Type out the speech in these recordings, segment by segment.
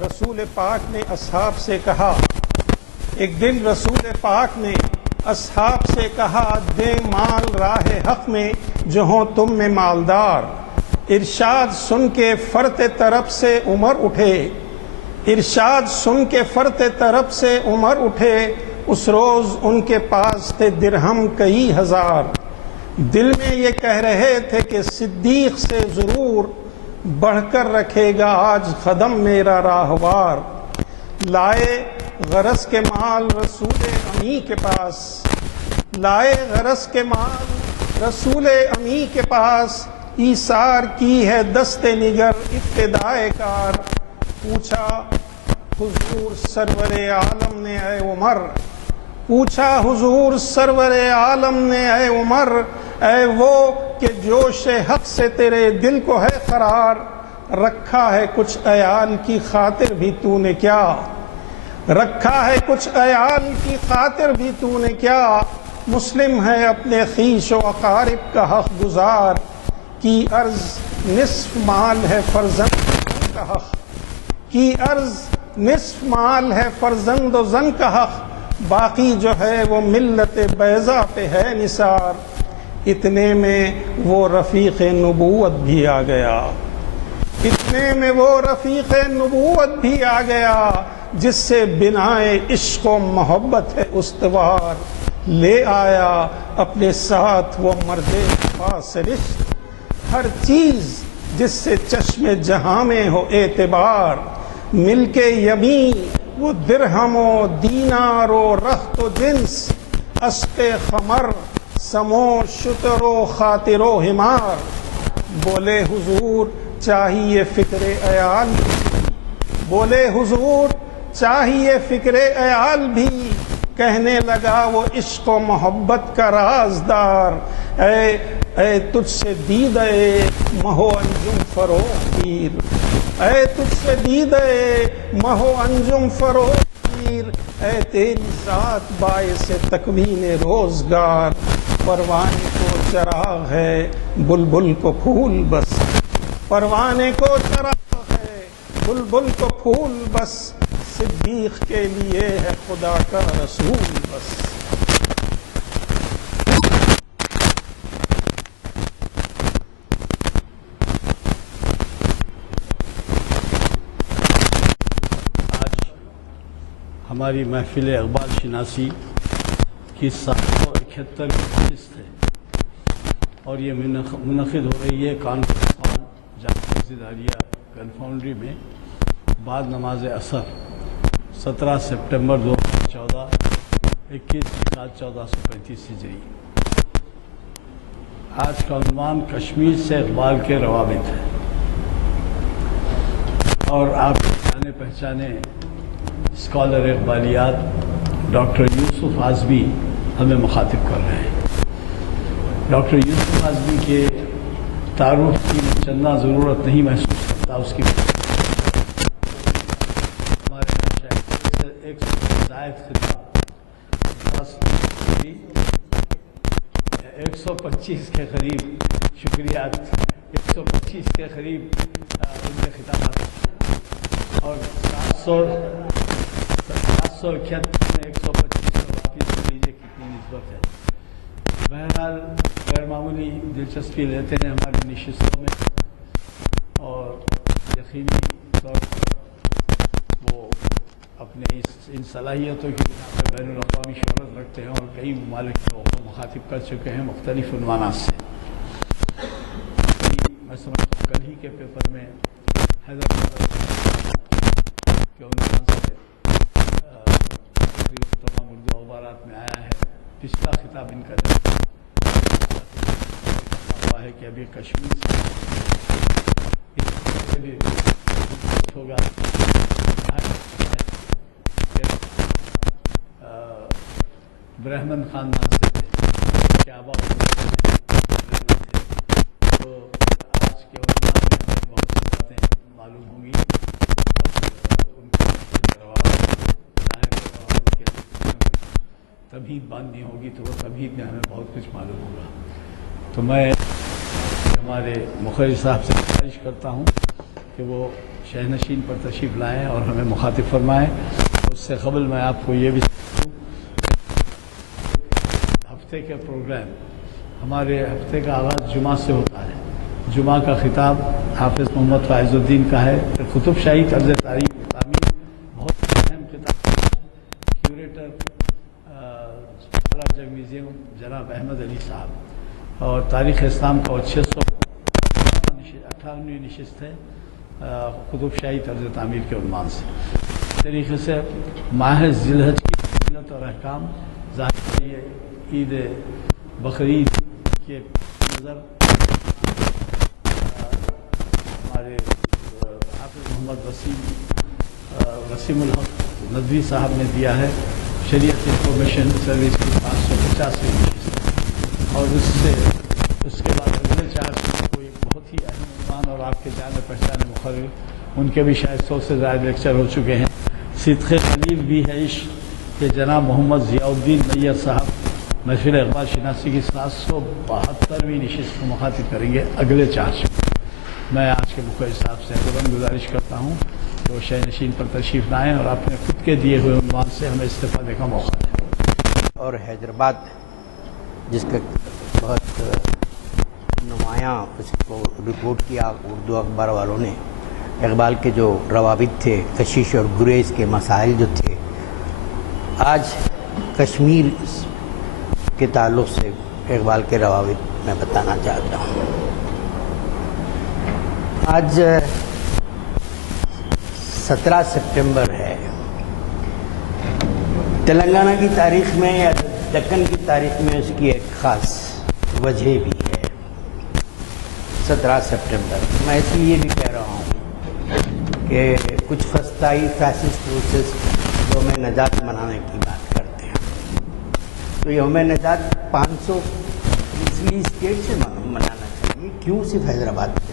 رسول پاک نے اصحاب سے کہا، ایک دن رسول پاک نے اصحاب سے کہا، دے مال راہ حق میں جو ہوں تم میں مالدار۔ ارشاد سن کے فرط طرف سے عمر اٹھے، ارشاد سن کے فرط طرف سے عمر اٹھے، اس روز ان کے پاس تھے درہم کئی ہزار۔ دل میں یہ کہہ رہے تھے کہ صدیق سے ضرور بڑھ کر رکھے گا آج قدم میرا راہوار۔ لائے غرض کے مال رسول امی کے پاس، لائے غرض کے مال رسول امی کے پاس، ایثار کی ہے دست نگر ابتدائے کار۔ پوچھا حضور سرور عالم نے اے عمر، پوچھا حضور سرور عالم نے اے عمر، اے وہ کہ جوش حق سے تیرے دل کو ہے قرار، رکھا ہے کچھ عیال کی خاطر بھی تو نے کیا، رکھا ہے کچھ عیال کی خاطر بھی تو نے کیا، مسلم ہے اپنے خویش و اقارب کا حق گزار، کی عرض نصف مال ہے فرزند کا حق، کی عرض نصف مال ہے فرزند و زن کا حق، باقی جو ہے وہ ملت بیضا پہ ہے نثار۔ اتنے میں وہ رفیق نبوت بھی آ گیا، اتنے میں وہ رفیق نبوت بھی آ گیا، جس سے بنائے عشق و محبت ہے استوار۔ لے آیا اپنے ساتھ وہ مرد خاص رشت، ہر چیز جس سے چشم جہاں میں ہو اعتبار، مل کے یمین وہ درہم و دینار و رخت و جنس، اسپ خمر سمو شتر و خاطر و حمار۔ بولے حضور چاہیے فکر عیال بھی، بولے حضور چاہیے فکر عیال بھی، کہنے لگا وہ عشق و محبت کا رازدار، اے تجھ سے دیدے مہو انجم فروغ گیر، اے تجھ سے دیدے مہو انجم فروغ گیر، اے تیری ذات باعث تکوین روزگار، پروانے کو چراغ ہے بلبل کو پھول بس، پروانے کو چراغ ہے بلبل کو پھول بس، صدیق کے لیے ہے خدا کا رسول بس۔ ہماری محفل اقبال شناسی کی 771 نشست ہے اور یہ منعقد ہو رہی ہے کانفرنس ہال جامعہ مسجد عالیہ کنفاؤنڈری میں بعد نماز عصر 17 سپٹمبر 2014 21/7/1435 ہجری۔ آج کا عنوان کشمیر سے اقبال کے روابط ہے اور آپ جانے پہچانے اسکالر اقبالیات ڈاکٹر یوسف اعظمی ہمیں مخاطب کر رہے ہیں۔ ڈاکٹر یوسف اعظمی کے تعارف کی چندہ ضرورت نہیں محسوس کرتا، اس کی ہمارے شاید 100 زائد خطاب 125 کے قریب، شکریہ، 125 کے قریب ان کے خطابات اور 771 میں 125 اور باقی سن لیجیے کتنی نسبت ہے۔ بہرحال غیر معمولی دلچسپی لیتے ہیں ہماری نشستوں میں اور یقینی طور پر وہ اپنے ان صلاحیتوں کی بنا پر بین الاقوامی شہرت رکھتے ہیں اور کئی ممالک کو مخاطب کر چکے ہیں مختلف عنوانات سے۔ میں سمجھتا ہوں کل ہی کے پیپر میں حیدرآباد کے عنوان سے تمام اردو اخبارات میں آیا ہے۔ پچھلا خطاب ان کا ہوا ہے کہ ابھی کشمیر سے بھی ہوگا برہمن خاندان سے تھے کہ آبا تو آج کے عنوان میں ہمیں بہت سی باتیں معلوم ہوں گی اور ان کے روابط کے تبھید باندھنی ہوگی تو وہ تبھید میں ہمیں بہت کچھ معلوم ہوگا۔ تو میں ہمارے مخرج صاحب سے خواہش کرتا ہوں کہ وہ شہنشین پر تشریف لائیں اور ہمیں مخاطب فرمائیں. اس سے قبل میں آپ کو یہ بھی ہفتے کا پروگرام، ہمارے ہفتے کا آغاز جمعہ سے ہوتا ہے. جمعہ کا خطاب حافظ محمد فائز الدین کا ہے. قطب شاہی طرز تعلیم تعمیر بہت اہم کتاب، کیوریٹر جگ میوزیم جناب احمد علی صاحب، اور تاریخ اسلام کا 658ویں نشست ہے قطب شاہی طرز تعمیر کے عنوان سے. اس طریقے سے ماہ ذی الحج کی فضیلت اور احکام، ظاہر ہے یہ عید بقرعید کے نظر ہمارے حافظ محمد وسیم الحق ندوی صاحب نے دیا ہے شریعت انفارمیشن سروس کی 550ویں نشست، اور اس کے بعد اگلے 4 کو ایک بہت ہی اہم عنوان اور آپ کے جانے پہچانے مقرر، ان کے بھی شاید 100 سے زائد لیکچر ہو چکے ہیں. صدق خلیل بھی ہے عشق کہ جناب محمد ضیاء الدین میّر صاحب محفل اقبال شناسی کی 772ویں نشست کو مخاطب کریں گے اگلے 4 شب. میں آج کے مقرر صاحب سے گزارش کرتا ہوں کہ وہ شہنشین پر تشریف لائیں اور اپنے خود کے دیے ہوئے عنوان سے ہمیں استفادے کا موقع دیں. اور حیدرآباد جس کا بہت نمایاں اس کو رپورٹ کیا اردو اخبار والوں نے، اقبال کے جو روابط تھے، کشش اور گریز کے مسائل جو تھے، آج کشمیر کے تعلق سے اقبال کے روابط میں بتانا چاہتا ہوں. آج 17 سپٹمبر ہے. تلنگانہ کی تاریخ میں یا دکن کی تاریخ میں اس کی ایک خاص وجہ بھی ہے. 17 سپٹمبر میں اس لیے بھی کہہ رہا ہوں کہ کچھ فسطائی فیسسٹ فورسز یوم نجات منانے کی بات کرتے ہیں، تو یوم نجات 500 اسٹیٹ سے منانا چاہیے، کیوں صرف حیدرآباد سے؟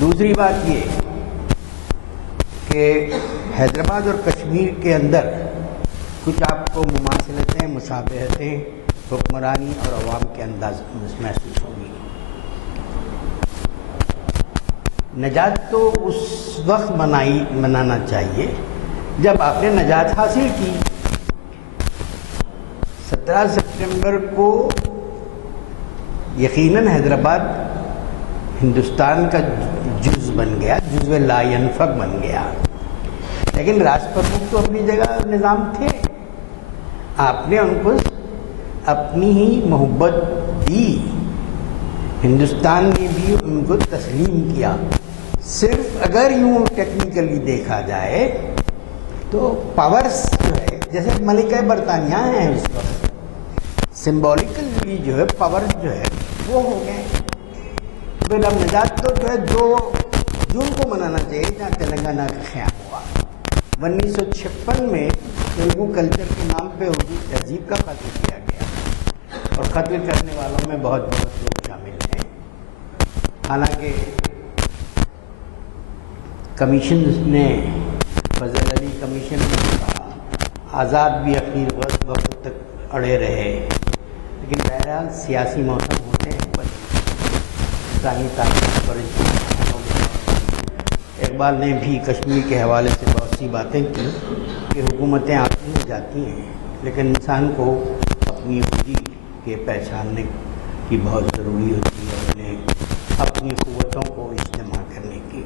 دوسری بات یہ کہ حیدرآباد اور کشمیر کے اندر کچھ آپ کو مماثلتیں، مشابہتیں حکمرانی اور عوام کے انداز محسوس ہوگی. نجات تو اس وقت منانا چاہیے جب آپ نے نجات حاصل کی. 17 سپٹمبر کو یقیناً حیدرآباد ہندوستان کا جز بن گیا، جزو لا ینفک بن گیا، لیکن راج پرمکھ تو اپنی جگہ نظام تھے. آپ نے ان کو اپنی ہی محبت دی، ہندوستان نے بھی ان کو تسلیم کیا. صرف اگر یوں ٹیکنیکلی دیکھا جائے تو پاورز جو ہے، جیسے ملکہ برطانیہ ہیں اس وقت، سمبولیکلی جو ہے پاور جو ہے وہ ہو گئے. اب نجات تو جو ہے 2 جون کو منانا چاہیے جہاں تلنگانہ کا قیام ہوا. 1956 میں تیلگو کلچر کے نام پہ اردو تہذیب کا قتل کیا گیا، اور قتل کرنے والوں میں بہت لوگ شامل ہیں. حالانکہ کمیشن نے، فضل علی کمیشن نے کہا، آزاد بھی اخیر وقت تک اڑے رہے، لیکن بہرحال سیاسی موسم ہوتے ہیں. تاریخ پر اقبال نے بھی کشمیر کے حوالے سے بہت سی باتیں کی کہ حکومتیں آتی ہیں جاتی ہیں، لیکن انسان کو اپنی خودی کے پہچاننے کی بہت ضروری ہوتی ہے، اپنی قوتوں کو اجتماع کرنے کی.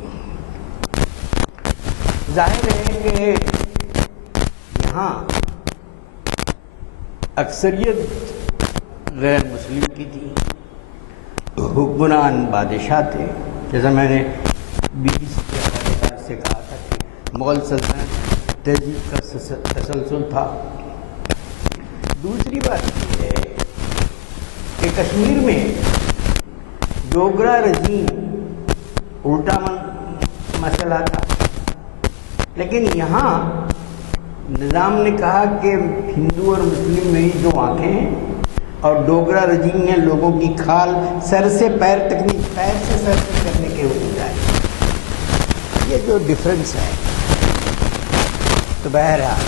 ظاہر ہے کہ یہاں اکثریت غیر مسلم کی تھی، حکمران بادشاہ تھے. جیسا میں نے BBC کے حوالے سے کہا تھا کہ مغل سلطنت تہذیب کا تسلسل تھا. دوسری بات یہ ہے کہ کشمیر میں ڈوگرا رضیم الٹا مسئلہ تھا، لیکن یہاں نظام نے کہا کہ ہندو اور مسلم میری 2 آنکھیں ہیں، اور ڈوگرا رجیم نے لوگوں کی کھال سر سے پیر تک نہیں، پیر سے سر تک کرنے کے حکم جائے. یہ جو ڈفرنس ہے، تو بہرحال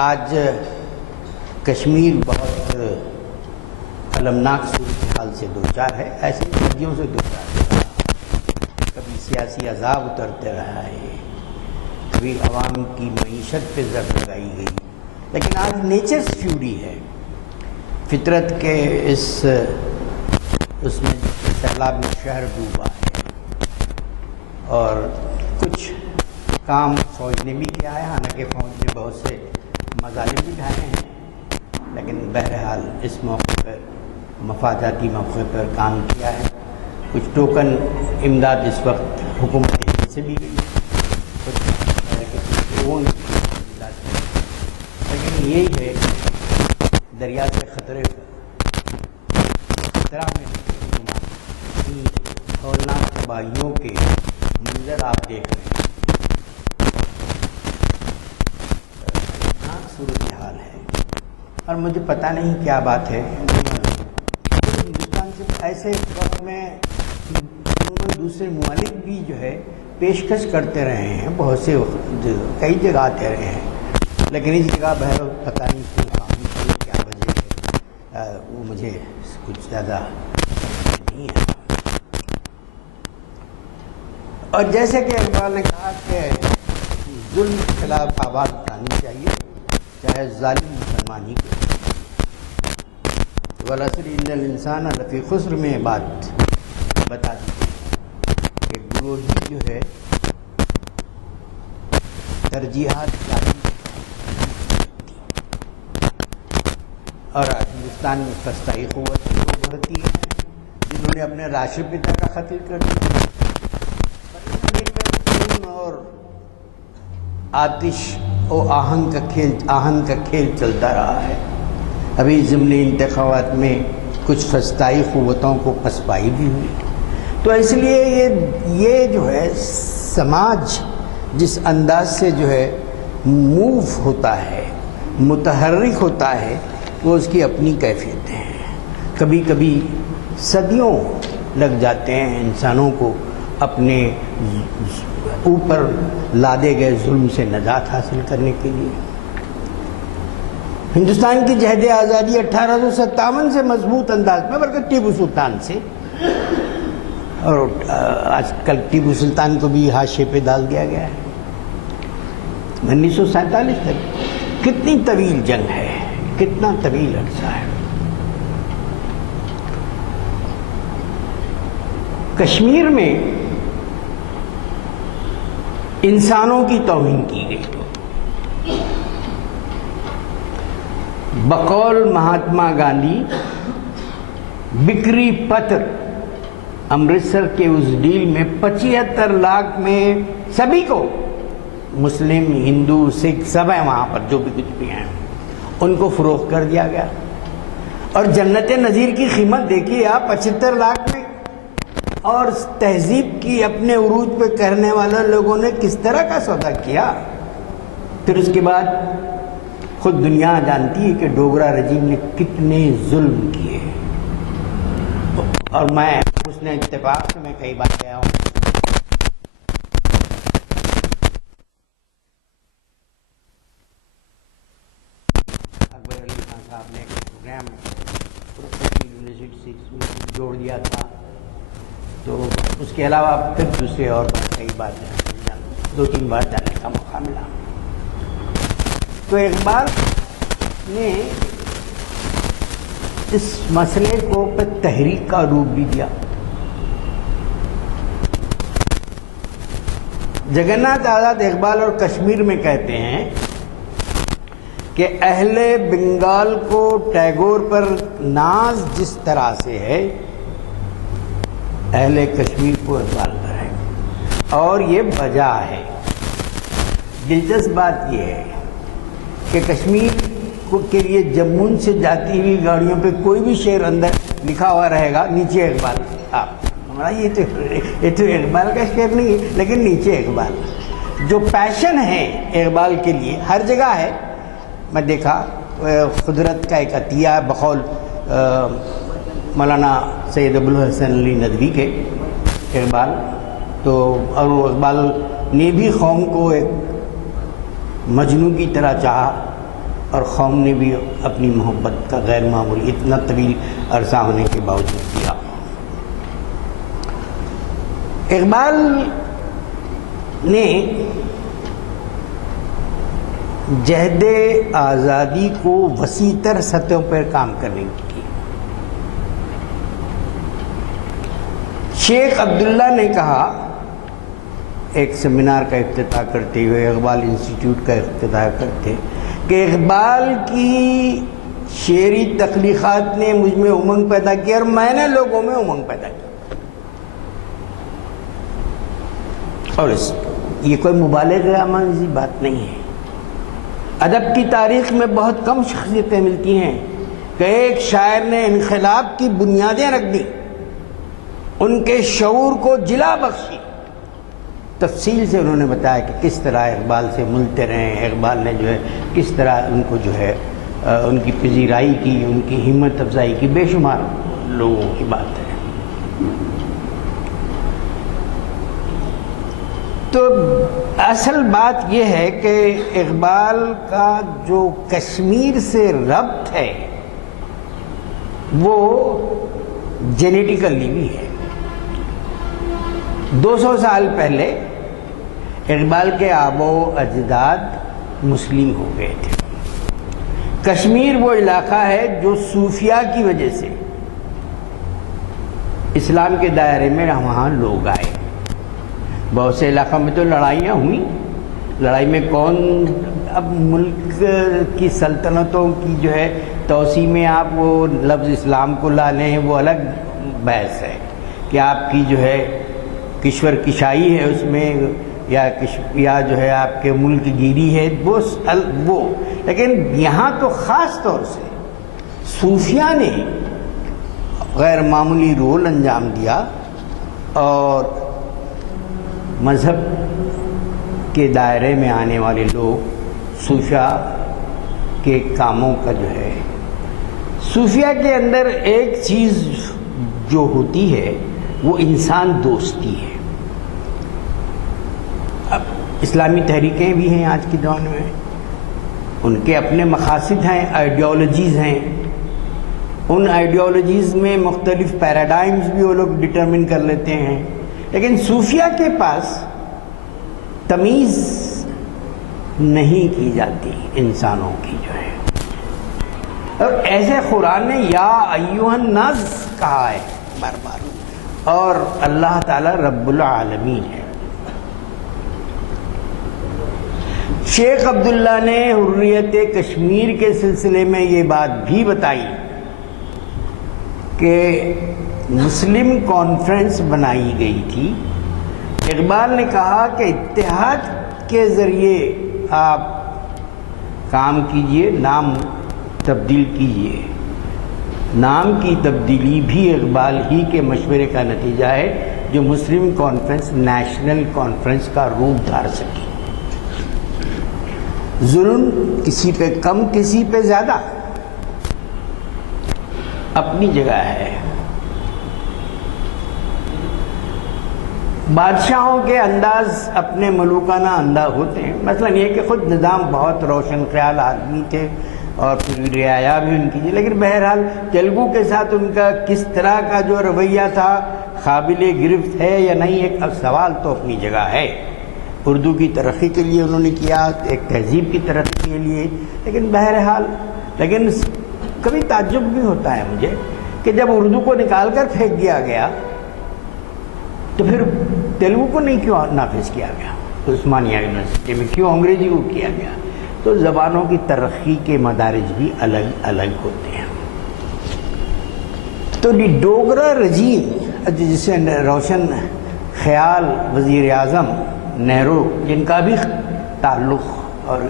آج کشمیر بہت المناک صورت ہے. صورتحال سے دوچار ہے، ایسی صدیوں سے دوچار ہے. کبھی سیاسی عذاب اترتے رہا ہے، کبھی عوام کی معیشت پہ ضرب لگائی گئی، لیکن آج نیچرز فیوری ہے. فطرت کے اس میں سیلاب میں شہر ڈوبا ہے، اور کچھ کام فوج نے بھی کیا ہے، حالانکہ فوج نے بہت سے مظالم بھی ڈھائے ہیں، لیکن بہرحال اس موقع پر مفاداتی موقع پر کام کیا ہے. کچھ ٹوکن امداد اس وقت حکومت ہند سے بھی گئی، کچھ اون امداد کی. لیکن یہی ہے دریا سے خطرے خطرہ میں ہولناک تباہیوں کے منظر آپ دیکھ رہے ہیں. صورتحال ہے، اور مجھے پتہ نہیں کیا بات ہے. ہندوستان سے ایسے وقت میں دوسرے ممالک بھی جو ہے پیشکش کرتے رہے ہیں، بہت سے کئی جگہ آتے رہے ہیں، لیکن اس جگہ بہر پتہ نہیں کیوں خاموش ہے، کیا وجہ ہے وہ مجھے کچھ زیادہ نہیں ہے. اور جیسے کہ اقبال نے کہا کہ ظلم کے خلاف آواز اٹھانی چاہیے، چاہے ظالم مسلمان ہی کو. والعصر ان الانسان لفی خسر میں بات بتا دی کہ گروہی جو ہے ترجیحات جاری، اور ہندوستان میں فسطائی قوت ابھرتی ہے جنہوں نے اپنے راشٹر پتا کا قتل کر دیا. اور آتش و آہن کا کھیل چلتا رہا ہے. ابھی ضمنی انتخابات میں کچھ فسطائی قوتوں کو پسپائی بھی ہوئی. تو اس لیے یہ جو ہے سماج جس انداز سے جو ہے موو ہوتا ہے، متحرک ہوتا ہے، وہ اس کی اپنی کیفیتیں ہیں. کبھی کبھی صدیوں لگ جاتے ہیں انسانوں کو اپنے اوپر لادے گئے ظلم سے نجات حاصل کرنے کے لیے. ہندوستان کی جہد آزادی 1857 سے مضبوط انداز میں، بلکہ ٹیپو سلطان سے، اور آج کل ٹیپو سلطان کو بھی حاشیے پہ ڈال دیا گیا ہے. 1947 تک کتنی طویل جنگ ہے، کتنا طویل عرصہ ہے. کشمیر میں انسانوں کی توہین کی گئی. بقول مہاتما گاندھی بکری پتر امرتسر کے اس ڈیل میں 75 لاکھ میں سبھی کو، مسلم، ہندو، سکھ سب ہیں وہاں پر، جو بھی کچھ بھی ہیں، ان کو فروخت کر دیا گیا. اور جنت نظیر کی قیمت دیکھیے آپ، 75 لاکھ میں. اور تہذیب کی اپنے عروج پہ کرنے والے لوگوں نے کس طرح کا سودا کیا. پھر اس کے بعد خود دنیا جانتی ہے کہ ڈوگرا رجیم نے کتنے ظلم کیے. اور میں اس نے اتفاق سے میں کئی بار گیا ہوں. اکبر علی خان صاحب نے ایک پروگرام یونیورسٹی سے جوڑ دیا تھا. تو اس کے علاوہ پھر دوسرے اور کئی بار 2-3 بار جانے کا موقع ملا. تو اقبال نے اس مسئلے کو تحریک کا روپ بھی دیا. جگناتھ آزاد اقبال اور کشمیر میں کہتے ہیں کہ اہل بنگال کو ٹیگور پر ناز جس طرح سے ہے، اہل کشمیر کو اقبال پر ہے، اور یہ وجہ ہے. دلچسپ بات یہ ہے کہ کشمیر کے لیے جمون سے جاتی ہوئی گاڑیوں پہ کوئی بھی شعر اندر لکھا ہوا رہے گا، نیچے اقبال. آپ ہمارا یہ تو اقبال کا شعر نہیں ہے، لیکن نیچے اقبال. جو پیشن ہے اقبال کے لیے ہر جگہ ہے. میں دیکھا قدرت کا ایک عطیہ بقول مولانا سید ابوالحسن علی ندوی کے اقبال. تو اور اقبال نے بھی قوم کو ایک مجنوں کی طرح چاہا، اور قوم نے بھی اپنی محبت کا غیر معمولی اتنا طویل عرصہ ہونے کے باوجود کیا۔ اقبال نے جہد آزادی کو وسیع تر سطحوں پر کام کرنے کی۔ شیخ عبداللہ نے کہا ایک سیمینار کا افتتاح کرتے ہوئے، اقبال انسٹیٹیوٹ کا افتتاح کرتے، کہ اقبال کی شعری تخلیقات نے مجھ میں امنگ پیدا کی اور میں نے لوگوں میں امنگ پیدا کی۔ اور یہ کوئی مبالغہ آمیز بات نہیں ہے۔ ادب کی تاریخ میں بہت کم شخصیتیں ملتی ہیں کہ ایک شاعر نے انقلاب کی بنیادیں رکھ دی، ان کے شعور کو جلا بخشی۔ تفصیل سے انہوں نے بتایا کہ کس طرح اقبال سے ملتے رہے، اقبال نے جو ہے کس طرح ان کو جو ہے ان کی پذیرائی کی، ان کی ہمت افزائی کی، بے شمار لوگوں کی بات ہے۔ تو اصل بات یہ ہے کہ اقبال کا جو کشمیر سے ربط ہے وہ جینیٹیکلی بھی ہے۔ 200 سال پہلے اقبال کے آبا و اجداد مسلم ہو گئے تھے۔ کشمیر وہ علاقہ ہے جو صوفیہ کی وجہ سے اسلام کے دائرے میں وہاں لوگ آئے۔ بہت سے علاقوں میں تو لڑائیاں ہوئیں، لڑائی میں کون، اب ملک کی سلطنتوں کی جو ہے توسیع میں آپ وہ لفظ اسلام کو لا لیں، وہ الگ بحث ہے کہ آپ کی جو ہے کشور کشائی ہے اس میں، یا جو ہے آپ کے ملک گیری ہے، وہ لیکن یہاں تو خاص طور سے صوفیہ نے غیر معمولی رول انجام دیا اور مذہب کے دائرے میں آنے والے لوگ صوفیہ کے کاموں کا جو ہے، صوفیہ کے اندر ایک چیز جو ہوتی ہے وہ انسان دوستی ہے۔ اب اسلامی تحریکیں بھی ہیں آج کے دور میں، ان کے اپنے مقاصد ہیں، آئیڈیالوجیز ہیں، ان آئیڈیالوجیز میں مختلف پیراڈائمز بھی وہ لوگ ڈٹرمن کر لیتے ہیں، لیکن صوفیہ کے پاس تمیز نہیں کی جاتی انسانوں کی جو ہے، اور ایسے قرآن نے یا ایھا الناس کہا ہے بار بار، اور اللہ تعالی رب العالمین ہے۔ شیخ عبداللہ نے حریت کشمیر کے سلسلے میں یہ بات بھی بتائی کہ مسلم کانفرنس بنائی گئی تھی، اقبال نے کہا کہ اتحاد کے ذریعے آپ کام کیجئے، نام تبدیل کیجئے۔ نام کی تبدیلی بھی اقبال ہی کے مشورے کا نتیجہ ہے جو مسلم کانفرنس نیشنل کانفرنس کا روپ دھار سکی۔ ظلم کسی پہ کم کسی پہ زیادہ اپنی جگہ ہے۔ بادشاہوں کے انداز اپنے ملوکانہ انداز ہوتے ہیں، مثلا یہ کہ خود نظام بہت روشن خیال آدمی تھے اور پھر رعایا بھی ان کی، لیکن بہرحال تیلگو کے ساتھ ان کا کس طرح کا جو رویہ تھا قابل گرفت ہے یا نہیں، ایک اب سوال تو اپنی جگہ ہے۔ اردو کی ترقی کے لیے انہوں نے کیا، ایک تہذیب کی ترقی کے لیے، لیکن بہرحال لیکن کبھی تعجب بھی ہوتا ہے مجھے کہ جب اردو کو نکال کر پھینک دیا گیا تو پھر تیلگو کو نہیں کیوں نافذ کیا گیا، عثمانیہ یونیورسٹی میں کیوں انگریزی کو کیا گیا؟ تو زبانوں کی ترقی کے مدارج بھی الگ الگ ہوتے ہیں۔ تو ڈوگرا رجیم جسے روشن خیال وزیر اعظم نہرو، جن کا بھی تعلق اور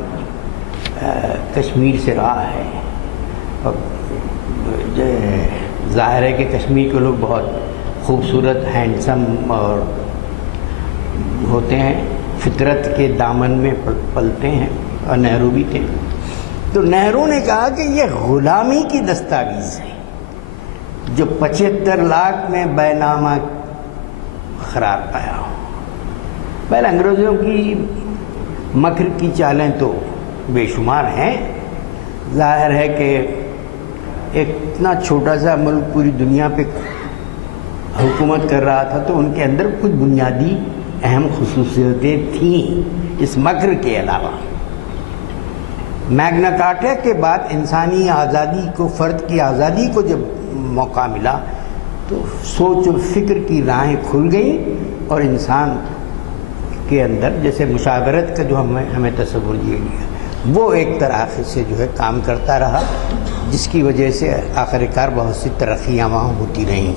کشمیر سے رہا ہے، اور ظاہر ہے کہ کشمیر کے لوگ بہت خوبصورت، ہینڈسم اور ہوتے ہیں، فطرت کے دامن میں پلتے ہیں، اور نہرو بھی تھے۔ تو نہرو نے کہا کہ یہ غلامی کی دستاویز ہے جو 75 لاکھ میں بے نامہ قرار پایا ہو۔ پہلے انگریزوں کی مکر کی چالیں تو بے شمار ہیں، ظاہر ہے کہ ایک اتنا چھوٹا سا ملک پوری دنیا پہ حکومت کر رہا تھا، تو ان کے اندر کچھ بنیادی اہم خصوصیتیں تھیں اس مکر کے علاوہ۔ میگنا کارٹا کے بعد انسانی آزادی کو، فرد کی آزادی کو جب موقع ملا تو سوچ و فکر کی راہیں کھل گئیں، اور انسان کے اندر جیسے مشاورت کا جو ہمیں تصور دیا گیا وہ ایک طرح سے جو ہے کام کرتا رہا، جس کی وجہ سے آخر کار بہت سی ترقیاں وہاں ہوتی رہیں۔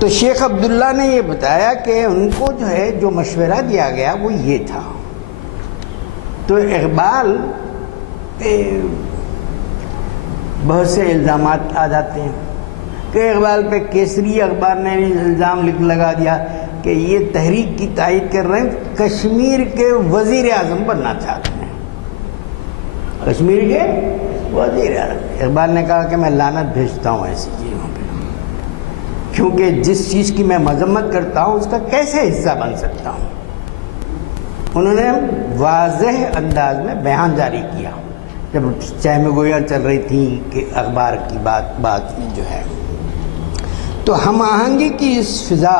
تو شیخ عبداللہ نے یہ بتایا کہ ان کو جو ہے جو مشورہ دیا گیا وہ یہ تھا۔ تو اقبال پہ بہت سے الزامات آ جاتے ہیں کہ اقبال پہ کیسری اخبار نے الزام لگا دیا کہ یہ تحریک کی تائید کر رہے ہیں، کشمیر کے وزیر اعظم بننا چاہتے ہیں، کشمیر کے وزیر اعظم۔ اقبال نے کہا کہ میں لعنت بھیجتا ہوں ایسی چیزوں پہ، کیونکہ جس چیز کی میں مذمت کرتا ہوں اس کا کیسے حصہ بن سکتا ہوں۔ انہوں نے واضح انداز میں بیان جاری کیا جب چہم گویاں چل رہی تھیں کہ اخبار کی بات جو ہے۔ تو ہم آہنگی کی اس فضا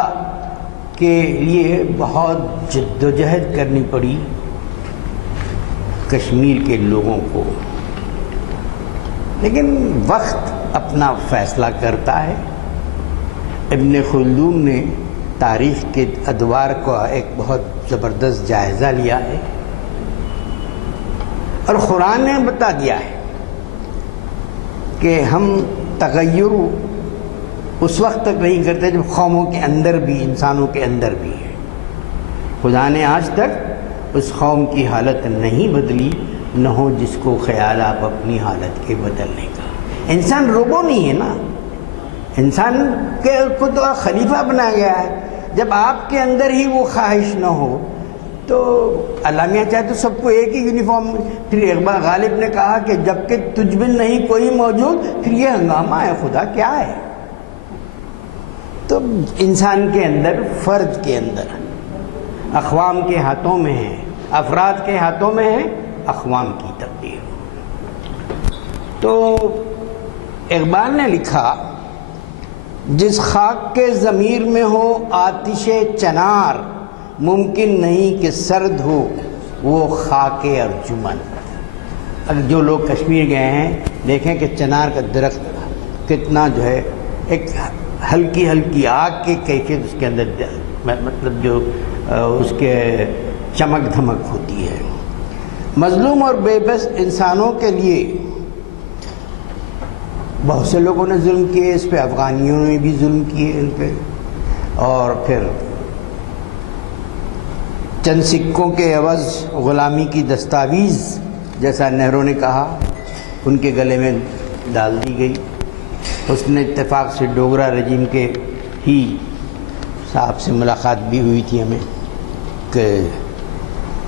کے لیے بہت جد و جہد کرنی پڑی کشمیر کے لوگوں کو، لیکن وقت اپنا فیصلہ کرتا ہے۔ ابن خلدون نے تاریخ کے ادوار کا ایک بہت زبردست جائزہ لیا ہے، اور قرآن نے بتا دیا ہے کہ ہم تغیر اس وقت تک نہیں کرتے جب قوموں کے اندر بھی، انسانوں کے اندر بھی ہے۔ خدا نے آج تک اس قوم کی حالت نہیں بدلی، نہ ہو جس کو خیال آپ اپنی حالت کے بدلنے کا۔ انسان روبو نہیں ہے نا، انسان کو تو خلیفہ بنایا گیا ہے۔ جب آپ کے اندر ہی وہ خواہش نہ ہو تو علامہ چاہے تو سب کو ایک ہی یونیفارم۔ پھر اقبال غالب نے کہا کہ جب کہ تجھ بن نہیں کوئی موجود، پھر یہ ہنگامہ ہے، خدا کیا ہے؟ تو انسان کے اندر، فرد کے اندر، اقوام کے ہاتھوں میں ہے، افراد کے ہاتھوں میں ہے اقوام کی تقدیر۔ تو اقبال نے لکھا، جس خاک کے ضمیر میں ہو آتش چنار، ممکن نہیں کہ سرد ہو وہ خاک ارجمن۔ اگر جو لوگ کشمیر گئے ہیں دیکھیں کہ چنار کا درخت کتنا جو ہے ایک ہلکی ہلکی آگ کی کیفیت اس کے اندر، مطلب جو اس کے چمک دھمک ہوتی ہے۔ مظلوم اور بے بس انسانوں کے لیے بہت سے لوگوں نے ظلم کیے، اس پہ افغانیوں نے بھی ظلم کیے ان پہ، اور پھر چند سکوں کے عوض غلامی کی دستاویز جیسا نہرو نے کہا ان کے گلے میں ڈال دی گئی۔ اس نے اتفاق سے ڈوگرا رجیم کے ہی صاحب سے ملاقات بھی ہوئی تھی ہمیں، کہ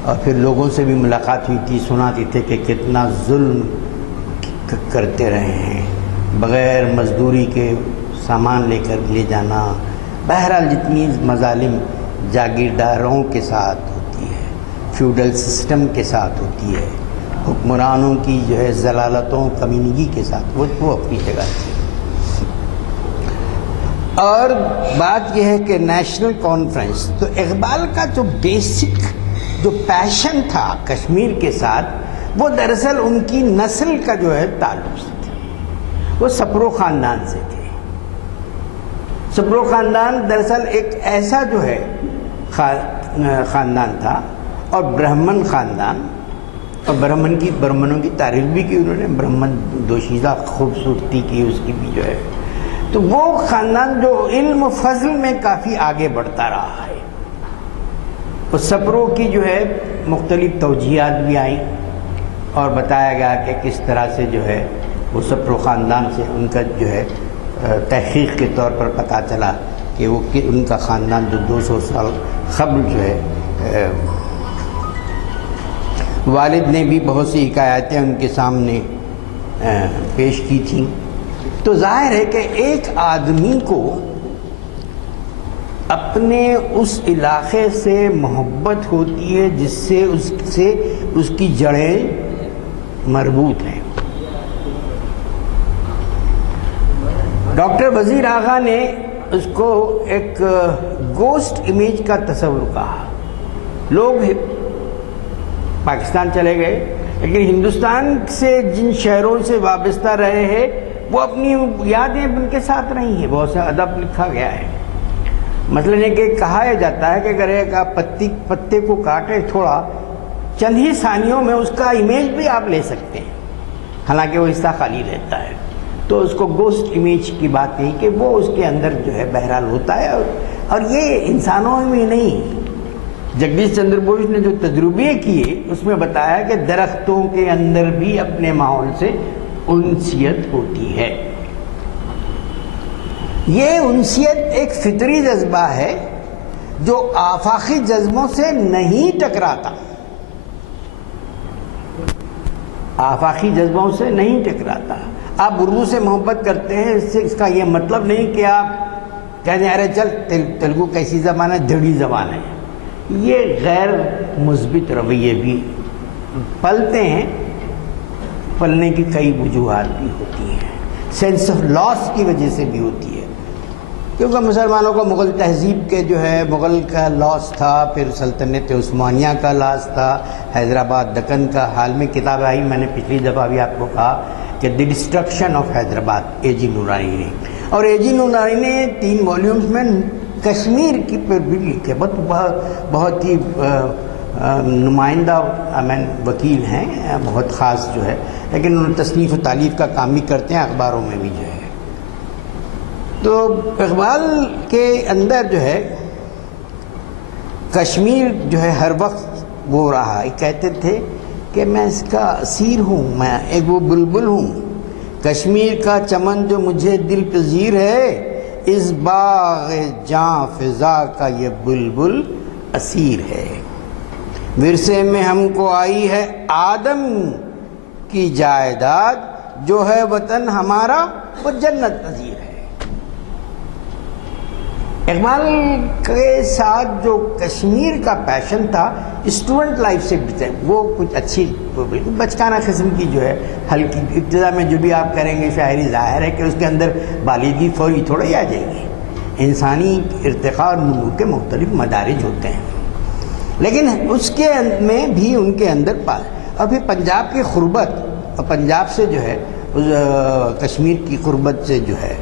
اور پھر لوگوں سے بھی ملاقات ہوئی تھی، سناتے تھے کہ کتنا ظلم کرتے رہے ہیں، بغیر مزدوری کے سامان لے کر لے جانا۔ بہرحال جتنی مظالم جاگیرداروں کے ساتھ ہوتی ہے، فیوڈل سسٹم کے ساتھ ہوتی ہے، حکمرانوں کی جو ہے ضلالتوں، کمینگی کے ساتھ، وہ اپنی جگہ تھی۔ اور بات یہ ہے کہ نیشنل کانفرنس، تو اقبال کا جو بیسک جو پیشن تھا کشمیر کے ساتھ، وہ دراصل ان کی نسل کا جو ہے تعلق سے تھا۔ وہ سپرو خاندان سے تھے۔ سپرو خاندان دراصل ایک ایسا جو ہے خاندان تھا، اور برہمن خاندان، اور برہمنوں کی تعریف بھی کی انہوں نے، برہمن دوشیزہ خوبصورتی کی اس کی بھی جو ہے۔ تو وہ خاندان جو علم و فضل میں کافی آگے بڑھتا رہا ہے۔ اس سپرو کی جو ہے مختلف توجیہات بھی آئیں، اور بتایا گیا کہ کس طرح سے جو ہے وہ سپرو خاندان سے ان کا جو ہے تحقیق کے طور پر پتہ چلا کہ وہ ان کا خاندان جو 200 سال قبل جو ہے، والد نے بھی بہت سی حکایتیں ان کے سامنے پیش کی تھیں۔ تو ظاہر ہے کہ ایک آدمی کو اپنے اس علاقے سے محبت ہوتی ہے جس سے اس کی جڑیں مربوط ہیں۔ ڈاکٹر وزیر آغا نے اس کو ایک گوسٹ امیج کا تصور کہا۔ لوگ پاکستان چلے گئے لیکن ہندوستان سے جن شہروں سے وابستہ رہے ہیں وہ اپنی یادیں ان کے ساتھ رہی ہیں۔ بہت سا ادب لکھا گیا ہے، مثلاً یہ کہ کہا جاتا ہے کہ اگر ایک آپ پتے کو کاٹے تھوڑا، چند ہی ثانیوں میں اس کا امیج بھی آپ لے سکتے ہیں، حالانکہ وہ حصہ خالی رہتا ہے۔ تو اس کو گوسٹ امیج کی بات نہیں کہ وہ اس کے اندر جو ہے بہرحال ہوتا ہے، اور یہ انسانوں میں نہیں۔ جگدیش چندر بوس نے جو تجربے کیے اس میں بتایا کہ درختوں کے اندر بھی اپنے ماحول سے انسیت ہوتی ہے۔ یہ انسیت ایک فطری جذبہ ہے جو آفاقی جذبوں سے نہیں ٹکراتا، آفاقی جذبوں سے نہیں ٹکراتا۔ آپ اردو سے محبت کرتے ہیں، اس کا یہ مطلب نہیں کہ آپ کہنے ارے چل تیلگو کیسی زبان ہے، دھڑی زبان ہے۔ یہ غیر مثبت رویے بھی پلتے ہیں، پلنے کی کئی وجوہات بھی ہوتی ہیں، سینس آف لاس کی وجہ سے بھی ہوتی ہے، کیونکہ مسلمانوں کو مغل تہذیب کے جو ہے مغل کا لاس تھا، پھر سلطنت عثمانیہ کا لاس تھا، حیدرآباد دکن کا۔ حال میں کتاب آئی، میں نے پچھلی دفعہ بھی آپ کو کہا کہ دی ڈسٹرکشن آف حیدرآباد، اے جی نورانی نے، اور اے جی نورانی نے 3 والیومز میں کشمیر کی پر بھی لکھے، بہت ہی نمائندہ وکیل ہیں، بہت خاص جو ہے، لیکن انہوں نے تصنیف و تالیف کا کام بھی کرتے ہیں، اخباروں میں بھی جو ہے۔ تو اقبال کے اندر جو ہے کشمیر جو ہے ہر وقت وہ رہا، کہتے تھے کہ میں اس کا اسیر ہوں، میں ایک وہ بلبل ہوں، کشمیر کا چمن جو مجھے دل پذیر ہے، اس باغ جاں فضا کا یہ بلبل اسیر ہے، ورثے میں ہم کو آئی ہے آدم کی جائیداد، جو ہے وطن ہمارا وہ جنت نظیر ہے۔ اقبال کے ساتھ جو کشمیر کا پیشن تھا اسٹوڈنٹ لائف سے وہ کچھ اچھی بچکانہ قسم کی جو ہے ہلکی، ابتدا میں جو بھی آپ کریں گے شاعری ظاہر ہے کہ اس کے اندر بالغی فوری تھوڑا ہی آ جائے گی۔ انسانی ارتقاء اور نمو کے مختلف مدارج ہوتے ہیں، لیکن اس کے میں بھی ان کے اندر اور پھر پنجاب کی غربت، اور پنجاب سے جو ہے کشمیر کی غربت سے جو ہے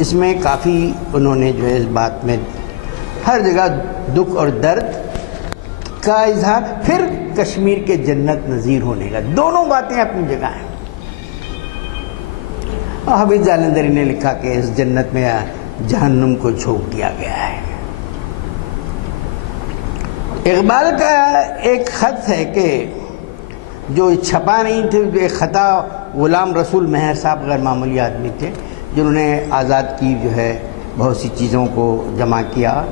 اس میں کافی انہوں نے جو ہے اس بات میں ہر جگہ دکھ اور درد کا اظہار، پھر کشمیر کے جنت نظیر ہونے کا، دونوں باتیں اپنی جگہ ہیں۔ اور حبیب جالندری نے لکھا کہ اس جنت میں جہنم کو جھونک دیا گیا ہے۔ اقبال کا ایک خط ہے کہ جو چھپا نہیں تھے، ایک خطا غلام رسول مہر صاحب غیر معمولی آدمی تھے جنہوں نے آزاد کی جو ہے بہت سی چیزوں کو جمع کیا،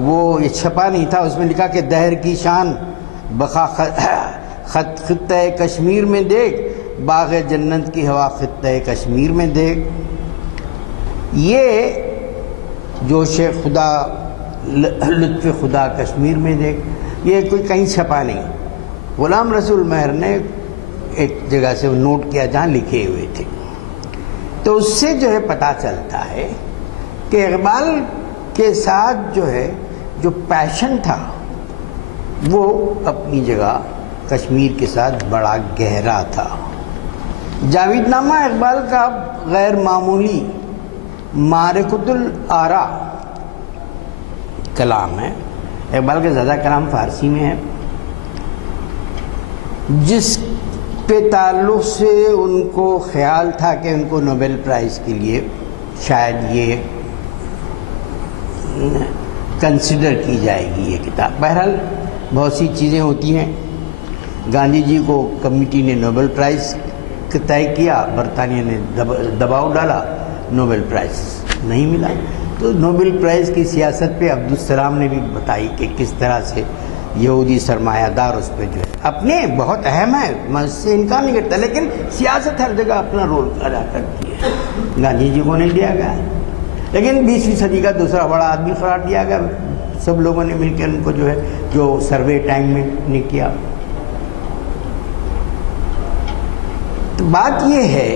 وہ یہ چھپا نہیں تھا، اس میں لکھا کہ دہر کی شان بقا خطہ کشمیر میں دیکھ، باغ جنت کی ہوا خطہ کشمیر میں دیکھ۔ یہ جوش خدا لطف خدا کشمیر میں دیکھ، یہ کوئی کہیں چھپا نہیں، غلام رسول مہر نے ایک جگہ سے نوٹ کیا جہاں لکھے ہوئے تھے۔ تو اس سے جو ہے پتہ چلتا ہے کہ اقبال کے ساتھ جو ہے جو پیشن تھا وہ اپنی جگہ کشمیر کے ساتھ بڑا گہرا تھا۔ جاوید نامہ اقبال کا غیر معمولی معرکۃ الآراء کلام ہے۔ اقبال کا زیادہ کلام فارسی میں ہے، جس پہ تعلق سے ان کو خیال تھا کہ ان کو نوبل پرائز کے لیے شاید یہ کنسیڈر کی جائے گی یہ کتاب۔ بہرحال بہت سی چیزیں ہوتی ہیں۔ گاندھی جی کو کمیٹی نے نوبل پرائز طے کیا، برطانیہ نے دباؤ ڈالا، نوبل پرائز نہیں ملا۔ تو نوبل پرائز کی سیاست پہ عبدالسلام نے بھی بتائی کہ کس طرح سے یہودی سرمایہ دار اس پہ جو ہے اپنے بہت اہم ہے، میں اس سے انکار نہیں کرتا، لیکن سیاست ہر جگہ اپنا رول ادا کرتی ہے۔ گاندھی جی کو نہیں دیا گیا، لیکن 20ویں صدی کا دوسرا بڑا آدمی قرار دیا گیا، سب لوگوں نے مل کے ان کو جو ہے جو سروے ٹائم میں نے کیا۔ تو بات یہ ہے،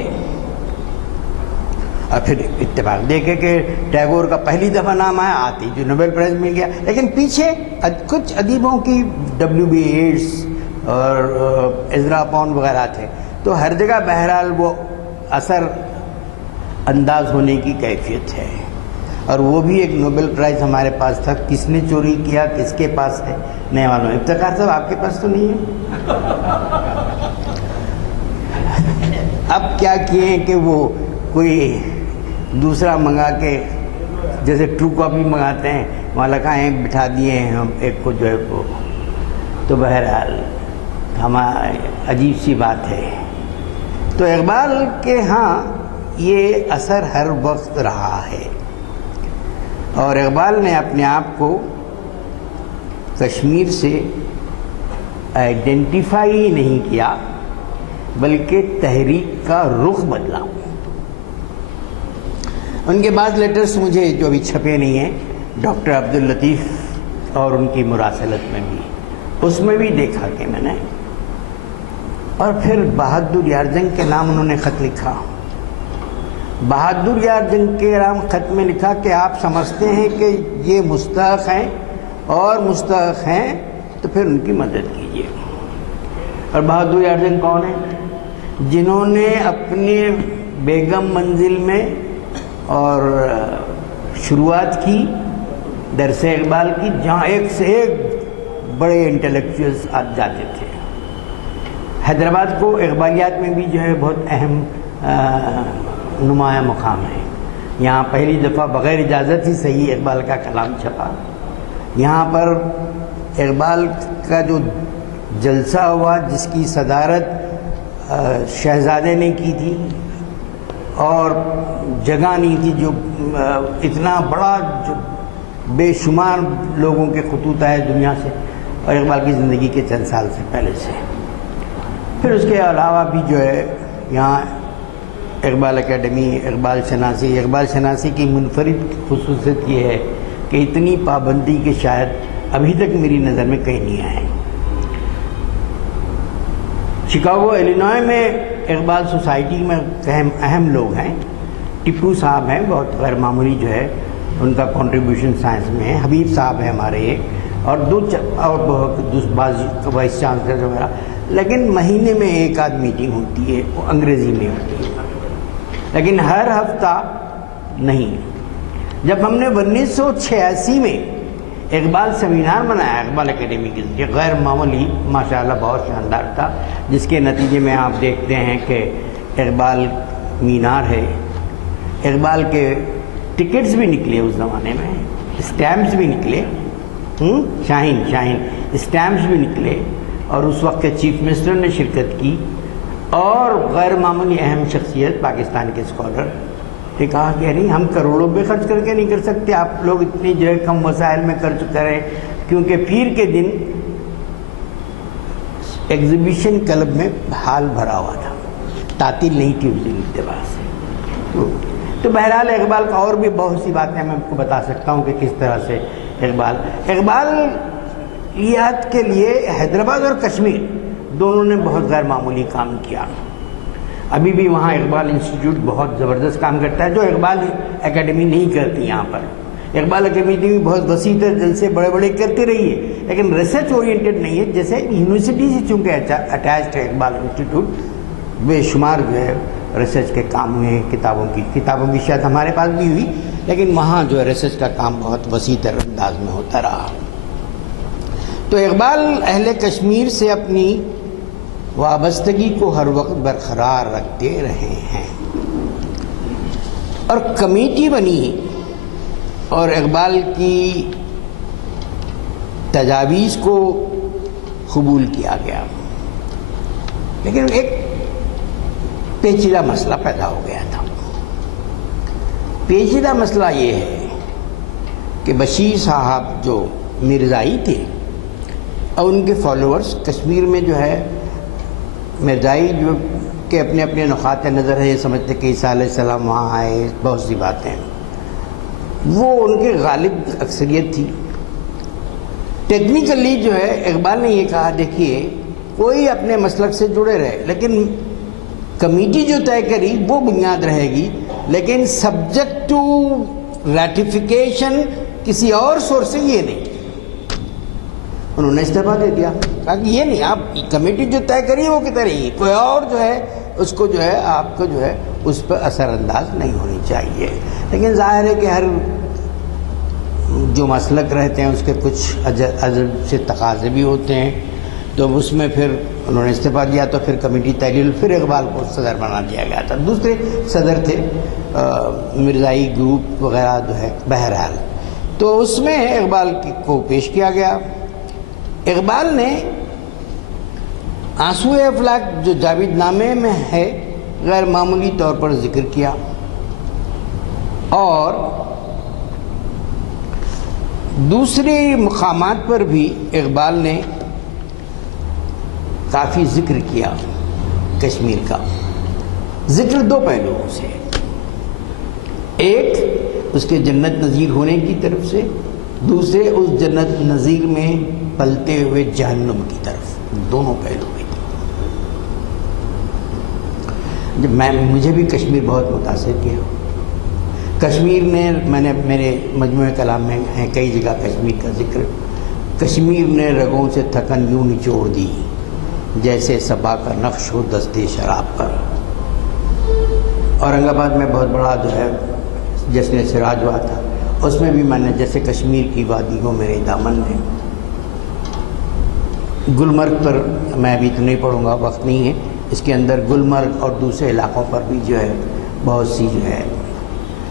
اور پھر اتفاق دیکھے کہ ٹیگور کا پہلی دفعہ نام آیا آتی جو نوبل پرائز مل گیا، لیکن پیچھے کچھ ادیبوں کی W.B. ایٹس اور عزرا پاؤنڈ وغیرہ تھے، تو ہر جگہ بہرحال وہ اثر انداز ہونے کی کیفیت ہے، اور وہ بھی ایک نوبل پرائز ہمارے پاس تھا، کس نے چوری کیا، کس کے پاس ہے نہیں معلوم۔ افتخار صاحب آپ کے پاس تو نہیں ہے؟ اب کیا کیے کہ وہ کوئی دوسرا منگا کے، جیسے ٹرو کاپی منگاتے ہیں، وہاں لکھا ہے بٹھا دیے ہیں ہم ایک کو جو ہے وہ، تو بہرحال ہمارا عجیب سی بات ہے۔ تو اقبال کے ہاں یہ اثر ہر وقت رہا ہے، اور اقبال نے اپنے آپ کو کشمیر سے آئیڈینٹیفائی نہیں کیا، بلکہ تحریک کا رخ بدلا۔ ان کے بعض لیٹرز مجھے جو ابھی چھپے نہیں ہیں، ڈاکٹر عبداللطیف اور ان کی مراسلت میں بھی، اس میں بھی دیکھا کہ میں نے، اور پھر بہادر یار جنگ کے نام انہوں نے خط لکھا۔ بہادر یار جنگ کے نام خط میں لکھا کہ آپ سمجھتے ہیں کہ یہ مستحق ہیں اور مستحق ہیں تو پھر ان کی مدد کیجیے۔ اور بہادر یار جنگ کون ہیں؟ جنہوں نے اپنے بیگم منزل میں اور شروعات کی درس اقبال کی، جہاں ایک سے ایک بڑے انٹلیکچوئلز جاتے تھے۔ حیدرآباد کو اقبالیات میں بھی جو ہے بہت اہم نمایاں مقام ہے۔ یہاں پہلی دفعہ بغیر اجازت ہی صحیح اقبال کا کلام چھپا۔ یہاں پر اقبال کا جو جلسہ ہوا، جس کی صدارت شہزادے نے کی تھی، اور جگہ نہیں تھی، جو اتنا بڑا جو بے شمار لوگوں کے خطوط آئے دنیا سے، اور اقبال کی زندگی کے چند سال سے پہلے سے۔ پھر اس کے علاوہ بھی جو ہے یہاں اقبال اکیڈمی، اقبال شناسی کی منفرد خصوصیت یہ ہے کہ اتنی پابندی کے شاید ابھی تک میری نظر میں کہیں نہیں آئے۔ شکاگو ایلینوائے میں اقبال سوسائٹی میں اہم لوگ ہیں۔ ٹپو صاحب ہیں، بہت غیر معمولی جو ہے ان کا کنٹریبیوشن سائنس میں ہے۔ حبیب صاحب ہیں ہمارے ایک، اور وائس چانسلر وغیرہ، لیکن مہینے میں ایک آدھ میٹنگ ہوتی ہے، وہ انگریزی میں ہوتی ہے، لیکن ہر ہفتہ نہیں۔ جب ہم نے 1986 میں اقبال سیمینار منایا اقبال اکیڈمی کے ذریعے، غیر معمولی ماشاءاللہ بہت شاندار تھا، جس کے نتیجے میں آپ دیکھتے ہیں کہ اقبال مینار ہے، اقبال کے ٹکٹس بھی نکلے اس زمانے میں، اسٹیمپس بھی نکلے، شاہین اسٹیمپس بھی نکلے، اور اس وقت کے چیف منسٹر نے شرکت کی، اور غیر معمولی اہم شخصیت پاکستان کے اسکالر نے کہا کہ نہیں، ہم کروڑوں پہ خرچ کر کے نہیں کر سکتے، آپ لوگ اتنی جو ہے کم وسائل میں خرچ کریں، کیونکہ پیر کے دن ایگزیبیشن کلب میں حال بھرا ہوا تھا، تعطیل نہیں تھی اس دن اعتبار سے۔ تو بہرحال اقبال کا اور بھی بہت سی باتیں میں آپ کو بتا سکتا ہوں کہ کس طرح سے اقبالیات کے لیے حیدرآباد اور کشمیر دونوں نے بہت غیر معمولی کام کیا۔ ابھی بھی وہاں اقبال انسٹیٹیوٹ بہت زبردست کام کرتا ہے، جو اقبال اکیڈمی نہیں کرتی یہاں پر۔ اقبال اکیڈمی بھی بہت وسیع تر جلسے بڑے بڑے کرتے رہی ہے، لیکن ریسرچ اورینٹڈ نہیں ہے، جیسے یونیورسٹی سے چونکہ اٹیچڈ ہے اقبال انسٹیٹیوٹ، بے شمار جو ہے ریسرچ کے کام ہوئے ہیں، کتابوں کی شاید ہمارے پاس بھی ہوئی، لیکن وہاں جو ہے ریسرچ کا کام بہت وسیع تر انداز میں ہوتا رہا۔ تو اقبال اہل کشمیر سے اپنی وابستگی کو ہر وقت برقرار رکھتے رہے ہیں، اور کمیٹی بنی اور اقبال کی تجاویز کو قبول کیا گیا، لیکن ایک پیچیدہ مسئلہ پیدا ہو گیا تھا۔ پیچیدہ مسئلہ یہ ہے کہ بشیر صاحب جو مرزائی تھے اور ان کے فالوورز کشمیر میں جو ہے مرزائی جو کہ اپنے اپنے نقاط نظر ہے، یہ سمجھتے کہ عیسیٰ علیہ السلام وہاں آئے، بہت سی باتیں، وہ ان کے غالب اکثریت تھی۔ ٹیکنیکلی جو ہے اقبال نے یہ کہا، دیکھیے کوئی اپنے مسلک سے جڑے رہے، لیکن کمیٹی جو طے کری وہ بنیاد رہے گی، لیکن سبجیکٹ ٹو ریٹیفیکیشن کسی اور سورس سے یہ نہیں۔ انہوں نے استعفیٰ دے دیا، کہا کہ یہ نہیں، آپ کمیٹی جو طے کری وہ کہتے رہی، کوئی اور جو ہے اس کو جو ہے آپ کو جو ہے اس پر اثر انداز نہیں ہونی چاہیے۔ لیکن ظاہر ہے کہ ہر جو مسلک رہتے ہیں اس کے کچھ ادب سے تقاضے بھی ہوتے ہیں، تو اس میں پھر انہوں نے استعفیٰ دیا تو پھر کمیٹی تحلیل، پھر اقبال کو صدر بنا دیا گیا تھا۔ دوسرے صدر تھے مرزائی گروپ وغیرہ جو ہے، بہرحال تو اس میں اقبال کو پیش کیا گیا۔ اقبال نے آنسوئے افلاک جو جاوید نامے میں ہے غیر معمولی طور پر ذکر کیا، اور دوسرے مقامات پر بھی اقبال نے کافی ذکر کیا کشمیر کا۔ ذکر دو پہلوؤں سے، ایک اس کے جنت نظیر ہونے کی طرف سے، دوسرے اس جنت نظیر میں پلتے ہوئے جہنم کی طرف، دونوں پہلو ہوئے تھے۔ مجھے بھی کشمیر بہت متاثر کیا۔ کشمیر نے میرے مجموعہ کلام میں ہے کئی جگہ کشمیر کا ذکر۔ کشمیر نے رگوں سے تھکن یوں نچوڑ دی جیسے صبا کا نقش ہو دستے شراب پر۔ اورنگ آباد میں بہت بڑا جو ہے جشن سراج ہوا تھا، اس میں بھی میں نے جیسے کشمیر کی وادی ہو میرے دامن میں۔ گلمرگ پر میں ابھی تو نہیں پڑھوں گا، وقت نہیں ہے، اس کے اندر گلمرگ اور دوسرے علاقوں پر بھی جو ہے بہت سی جو ہے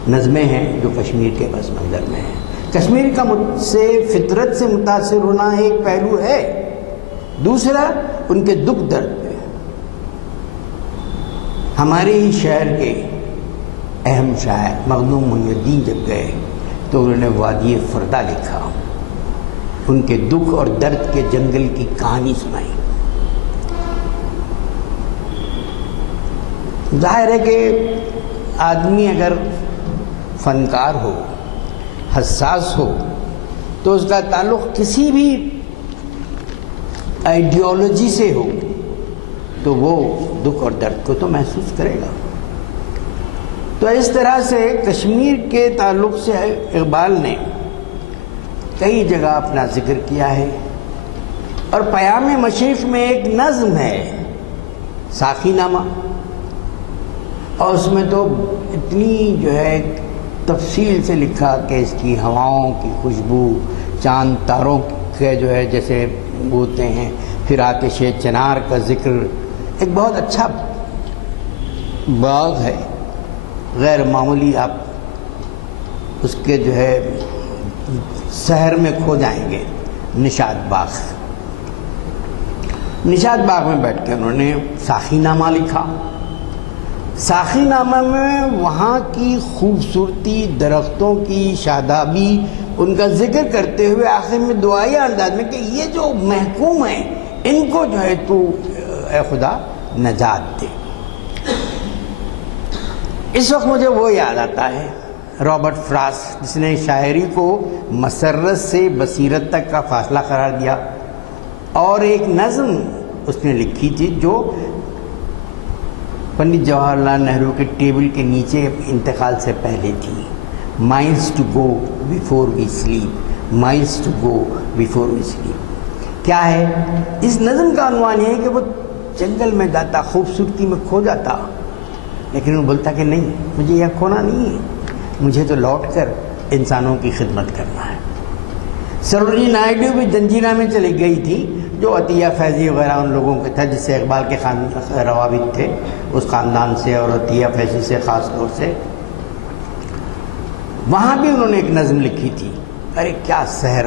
نظمیں ہیں جو کشمیر کے پس منظر میں ہیں۔ کشمیر کا مجھ سے فطرت سے متاثر ہونا ایک پہلو ہے، دوسرا ان کے دکھ درد پہ۔ ہمارے ہی شہر کے اہم شاعر مخدوم محی الدین جب گئے تو انہوں نے وادی فردا لکھا، ان کے دکھ اور درد کے جنگل کی کہانی سنائی۔ ظاہر ہے کہ آدمی اگر فنکار ہو، حساس ہو، تو اس کا تعلق کسی بھی آئیڈیالوجی سے ہو تو وہ دکھ اور درد کو تو محسوس کرے گا۔ تو اس طرح سے کشمیر کے تعلق سے اقبال نے کئی جگہ اپنا ذکر کیا ہے، اور پیام مشرق میں ایک نظم ہے ساقی نامہ، اور اس میں تو اتنی جو ہے تفصیل سے لکھا کہ اس کی ہواؤں کی خوشبو، چاند تاروں کے جو ہے جیسے بوتے ہیں، پھر آتش چنار کا ذکر، ایک بہت اچھا باغ ہے غیر معمولی، آپ اس کے جو ہے شہر میں کھو جائیں گے، نشاط باغ۔ نشاط باغ میں بیٹھ کے انہوں نے ساقی نامہ لکھا۔ ساقی نامہ میں وہاں کی خوبصورتی، درختوں کی شادابی، ان کا ذکر کرتے ہوئے آخر میں دعائیہ انداز میں کہ یہ جو محکوم ہیں ان کو جو ہے تو اے خدا نجات دے۔ اس وقت مجھے وہ یاد آتا ہے رابرٹ فراسٹ، جس نے شاعری کو مسرت سے بصیرت تک کا فاصلہ قرار دیا، اور ایک نظم اس نے لکھی تھی جو پنڈت جواہر لال نہرو کے ٹیبل کے نیچے انتقال سے پہلے تھی، miles to go before we sleep, miles to go before we sleep. کیا ہے اس نظم کا عنوان؟ یہ ہے کہ وہ جنگل میں جاتا، خوبصورتی میں کھو جاتا، لیکن وہ بولتا کہ نہیں، مجھے یہ کھونا نہیں ہے، مجھے تو لوٹ کر انسانوں کی خدمت کرنا ہے۔ سروجنی نائیڈو بھی جنجیرہ میں چلی گئی تھی، جو عطیہ فیضی وغیرہ ان لوگوں کے تھا، جس سے اقبال کے روابط تھے اس خاندان سے، اور عطیہ فیضی سے خاص طور سے۔ وہاں بھی انہوں نے ایک نظم لکھی تھی، ارے کیا سحر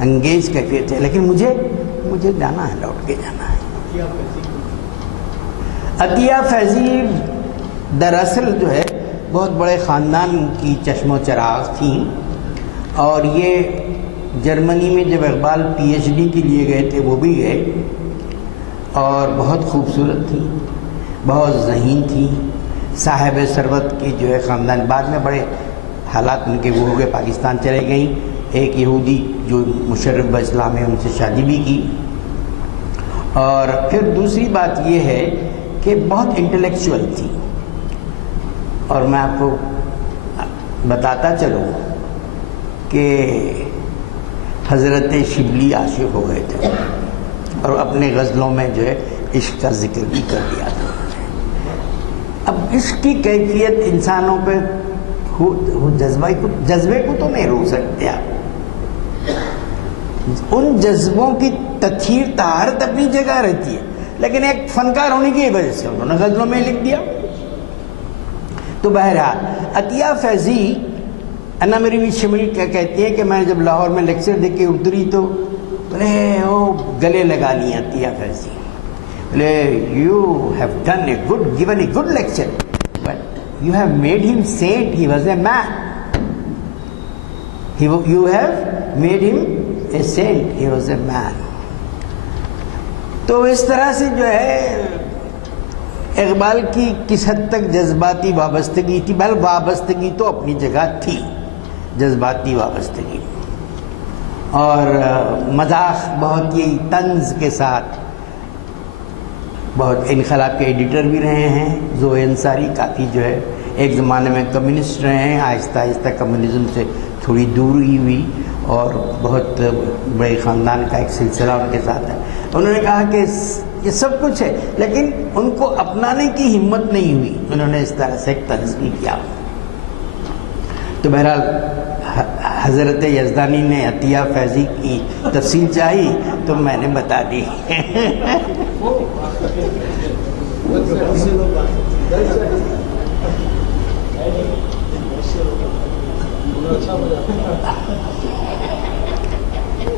انگیز کیفیت ہے، لیکن مجھے جانا ہے، لوٹ کے جانا ہے۔ عطیہ فیضی دراصل جو ہے بہت بڑے خاندان کی چشم و چراغ تھیں، اور یہ جرمنی میں جب اقبال پی ایچ ڈی کے لیے گئے تھے وہ بھی گئے، اور بہت خوبصورت تھی، بہت ذہین تھی، صاحب ثروت کی جو ہے خاندان۔ بعد میں بڑے حالات ان کے وہ ہو گئے، پاکستان چلے گئیں، ایک یہودی جو مشرف اسلام ہے ان سے شادی بھی کی۔ اور پھر دوسری بات یہ ہے کہ بہت انٹلیکچوئل تھی، اور میں آپ کو بتاتا چلوں کہ حضرت شبلی عاشق ہو گئے تھے اور اپنے غزلوں میں جو ہے عشق کا ذکر بھی کر دیا تھا۔ اب عشق کی کیفیت انسانوں پہ جذبے کو تو نہیں روک سکتے آپ، ان جذبوں کی تطہیر طہارت اپنی جگہ رہتی ہے، لیکن ایک فنکار ہونے کی وجہ سے انہوں نے غزلوں میں لکھ دیا۔ تو بہرحال عطیہ فیضی انا میری بھی شمل کیا کہتی ہے کہ میں جب لاہور میں لیکچر دے کے اتری تو بولے وہ گلے لگا لی عطیہ فیضی، بولے you have done a good given a good lecture but you have made him saint, he was a man, you have made him a Saint, he was a مین۔ تو اس طرح سے جو ہے اقبال کی کس حد تک جذباتی وابستگی تھی، بل وابستگی تو اپنی جگہ تھی، جذباتی وابستگی، اور مزاح بہت ہی طنز کے ساتھ، بہت انقلاب کے ایڈیٹر بھی رہے ہیں ضوء انصاری، کافی جو ہے ایک زمانے میں کمیونسٹ رہے ہیں، آہستہ آہستہ کمیونزم سے تھوڑی دوری ہوئی، اور بہت بڑے خاندان کا ایک سلسلہ ان کے ساتھ ہے۔ انہوں نے کہا کہ یہ سب کچھ ہے لیکن ان کو اپنانے کی ہمت نہیں ہوئی، انہوں نے اس طرح سے ایک طنز بھی کیا۔ تو بہرحال حضرت یزدانی نے عطیہ فیضی کی تفصیل چاہی تو میں نے بتا دی۔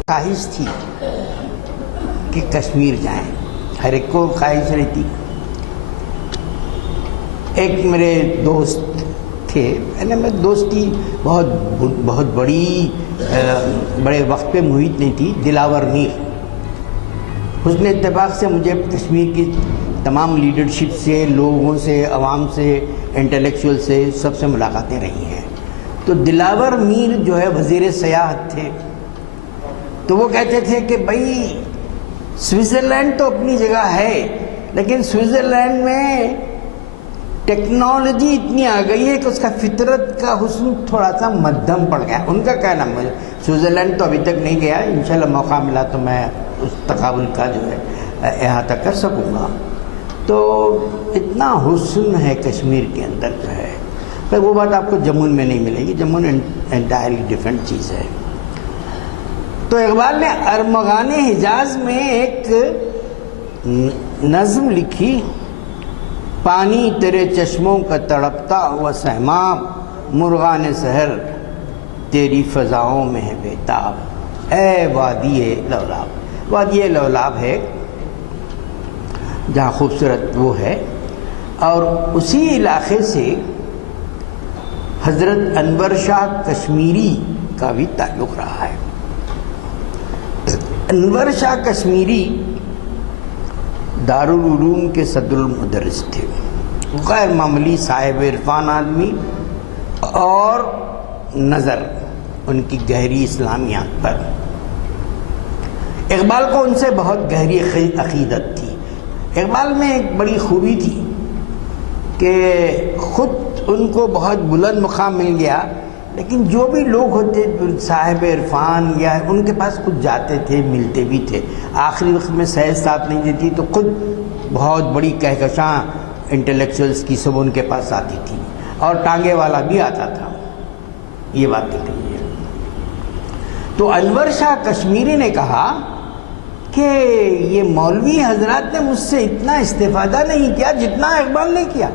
خواہش تھی کہ کشمیر جائیں، ہر ایک کو خواہش رہتی۔ ایک میرے دوست تھے، میں دوستی بہت بڑے وقت پہ محیط نہیں تھی، دلاور میر، حسن اتفاق سے مجھے کشمیر کی تمام لیڈرشپ سے، لوگوں سے، عوام سے، انٹلیکچوئل سے، سب سے ملاقاتیں رہی ہیں۔ تو دلاور میر جو ہے وزیر سیاحت تھے، تو وہ کہتے تھے کہ بھائی سوئٹزرلینڈ تو اپنی جگہ ہے لیکن سوئٹزرلینڈ میں ٹیکنالوجی اتنی آ گئی ہے کہ اس کا فطرت کا حسن تھوڑا سا مدھم پڑ گیا۔ ان کا کہنا، مجھے سوئٹزرلینڈ تو ابھی تک نہیں گیا، انشاءاللہ موقع ملا تو میں اس تقابل کا جو ہے احاطہ کر سکوں گا۔ تو اتنا حسن ہے کشمیر کے اندر جو ہے، پر وہ بات آپ کو جمون میں نہیں ملے گی، جمون انٹائرلی ڈیفرنٹ چیز ہے۔ تو اقبال نے ارمغان حجاز میں ایک نظم لکھی، پانی تیرے چشموں کا تڑپتا ہوا سیماب، مرغان سحر تیری فضاؤں میں ہے بیتاب، اے وادی لولاب۔ وادی لولاب ہے جہاں خوبصورت وہ ہے، اور اسی علاقے سے حضرت انور شاہ کشمیری کا بھی تعلق رہا ہے۔ انور شاہ کشمیری دارالعلوم کے صدر المدرس تھے، غیر معمولی صاحب عرفان آدمی، اور نظر ان کی گہری اسلامیات پر۔ اقبال کو ان سے بہت گہری عقیدت تھی۔ اقبال میں ایک بڑی خوبی تھی کہ خود ان کو بہت بلند مقام مل گیا، لیکن جو بھی لوگ ہوتے صاحب عرفان یا ان کے پاس خود جاتے تھے، ملتے بھی تھے، آخری وقت میں صحت ساتھ نہیں دیتی تو خود بہت بڑی کہکشاں انٹلیکچوئلس کی سب ان کے پاس آتی تھی، اور ٹانگے والا بھی آتا تھا، یہ بات دکھ رہی ہے۔ تو انور شاہ کشمیری نے کہا کہ یہ مولوی حضرات نے مجھ سے اتنا استفادہ نہیں کیا جتنا اقبال نے کیا۔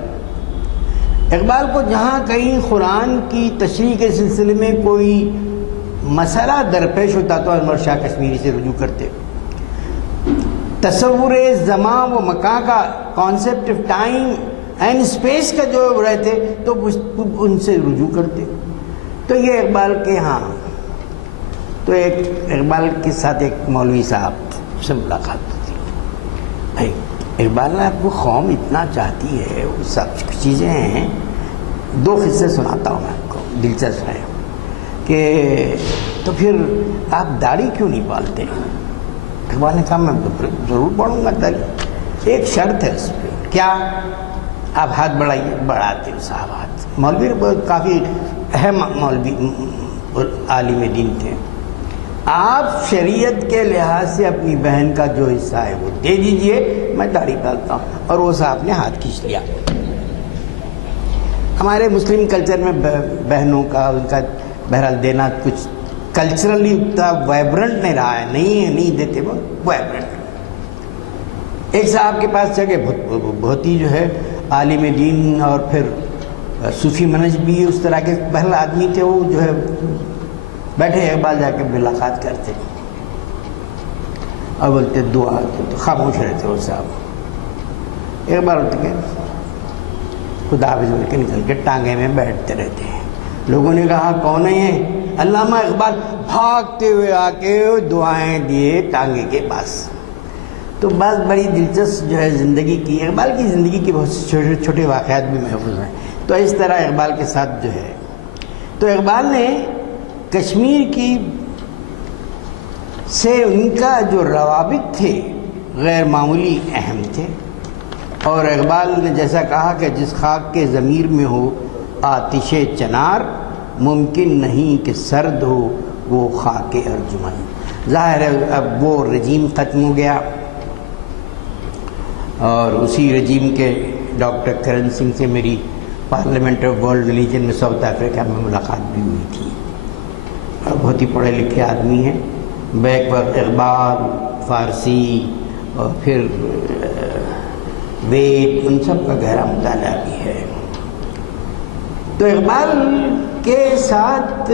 اقبال کو جہاں کہیں قرآن کی تشریح کے سلسلے میں کوئی مسئلہ درپیش ہوتا تو انور شاہ کشمیری سے رجوع کرتے۔ تصور زمان و مکان کا، concept of time and space کا جو رہتے تو ان سے رجوع کرتے۔ تو یہ اقبال کے ہاں، تو ایک اقبال کے ساتھ ایک مولوی صاحب سے ملاقات ہوتی، بھائی اقبال نے آپ کو قوم اتنا چاہتی ہے، وہ سب چیزیں ہیں۔ دو قصے سناتا ہوں میں آپ کو، دلچسپ ہے کہ تو پھر آپ داڑھی کیوں نہیں پالتے؟ اقبال نے کہا میں ضرور پڑھوں گا داڑھی، ایک شرط ہے اس پہ کیا؟ آپ ہاتھ بڑھائیے، بڑھاتے ہو صاحب ہاتھ. مولوی کافی اہم مولوی عالم دین تھے. آپ شریعت کے لحاظ سے اپنی بہن کا جو حصہ ہے وہ دے دیجئے، میں داڑھی ڈالتا ہوں. اور وہ صاحب نے ہاتھ کھینچ لیا. ہمارے مسلم کلچر میں بہنوں کا ان کا بہرحال دینا کچھ کلچرلی اتنا وائبرنٹ نہیں رہا ہے. نہیں دیتے وہ وائبرنٹ. ایک صاحب کے پاس جگہ بہت ہی جو ہے عالم دین اور پھر صوفی منج بھی اس طرح کے بہرحال آدمی تھے. وہ جو ہے بیٹھے اقبال جا کے ملاقات کرتے اور بولتے دعا، تو خاموش رہتے وہ صاحب. اقبال ہوتے کہ خدا حافظ بول کے نکل کے ٹانگے میں بیٹھتے رہتے ہیں. لوگوں نے کہا کون ہے یہ؟ علامہ اقبال. بھاگتے ہوئے آ کے دعائیں دیے ٹانگے کے پاس. تو بس بڑی دلچسپ جو ہے زندگی کی، اقبال کی زندگی کے بہت چھوٹے چھوٹے واقعات بھی محفوظ ہیں. تو اس طرح اقبال کے ساتھ جو ہے، تو اقبال نے کشمیر کی سے ان کا جو روابط تھے غیر معمولی اہم تھے. اور اقبال نے جیسا کہا کہ جس خاک کے ضمیر میں ہو آتش چنار، ممکن نہیں کہ سرد ہو وہ خاک ارجمن. ظاہر ہے اب وہ رجیم ختم ہو گیا، اور اسی رجیم کے ڈاکٹر کرن سنگھ سے میری پارلیمنٹ آف ورلڈ ریلیجن میں ساؤتھ افریقہ میں ملاقات بھی ہوئی تھی. اور بہت ہی پڑھے لکھے آدمی ہیں. بیک وقت اقبال، فارسی اور پھر وید، ان سب کا گہرا مطالعہ بھی ہے. تو اقبال کے ساتھ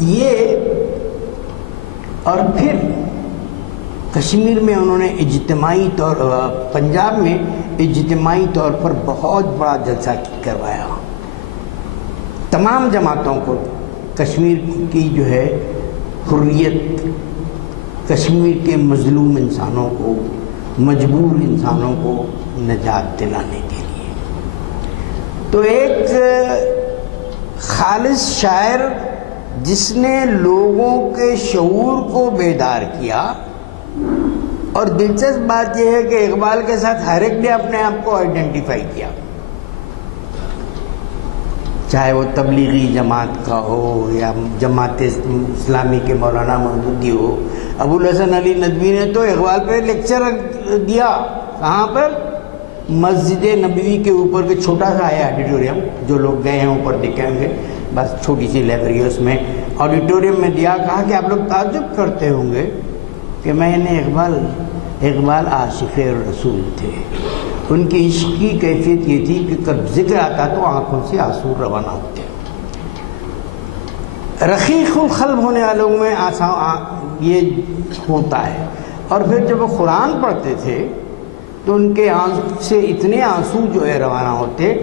یہ، اور پھر کشمیر میں انہوں نے اجتماعی طور، پنجاب میں اجتماعی طور پر بہت بڑا جلسہ کروایا. تمام جماعتوں کو کشمیر کی جو ہے حریت، کشمیر کے مظلوم انسانوں کو، مجبور انسانوں کو نجات دلانے کے لیے. تو ایک خالص شاعر جس نے لوگوں کے شعور کو بیدار کیا. اور دلچسپ بات یہ ہے کہ اقبال کے ساتھ ہر ایک نے اپنے آپ کو آئیڈینٹیفائی کیا، چاہے وہ تبلیغی جماعت کا ہو یا جماعت اسلامی کے مولانا مودودی ہو. ابوالحسن علی ندوی نے تو اقبال پہ لیکچر دیا. کہاں پر؟ مسجد نبوی کے اوپر کے چھوٹا سا ہے آڈیٹوریم، جو لوگ گئے ہیں اوپر دیکھیں ہوں گے، بس چھوٹی سی لائبریری اس میں آڈیٹوریم میں دیا. کہا کہ آپ لوگ تعجب کرتے ہوں گے کہ میں نے اقبال عاشق رسول تھے. ان کی عشق کی کیفیت یہ تھی کہ کب ذکر آتا تو آنکھوں سے آنسو روانہ ہوتے. رقیق القلب ہونے والوں میں یہ ہوتا ہے. اور پھر جب وہ قرآن پڑھتے تھے تو ان کے آنکھ سے اتنے آنسو جو ہے روانہ ہوتے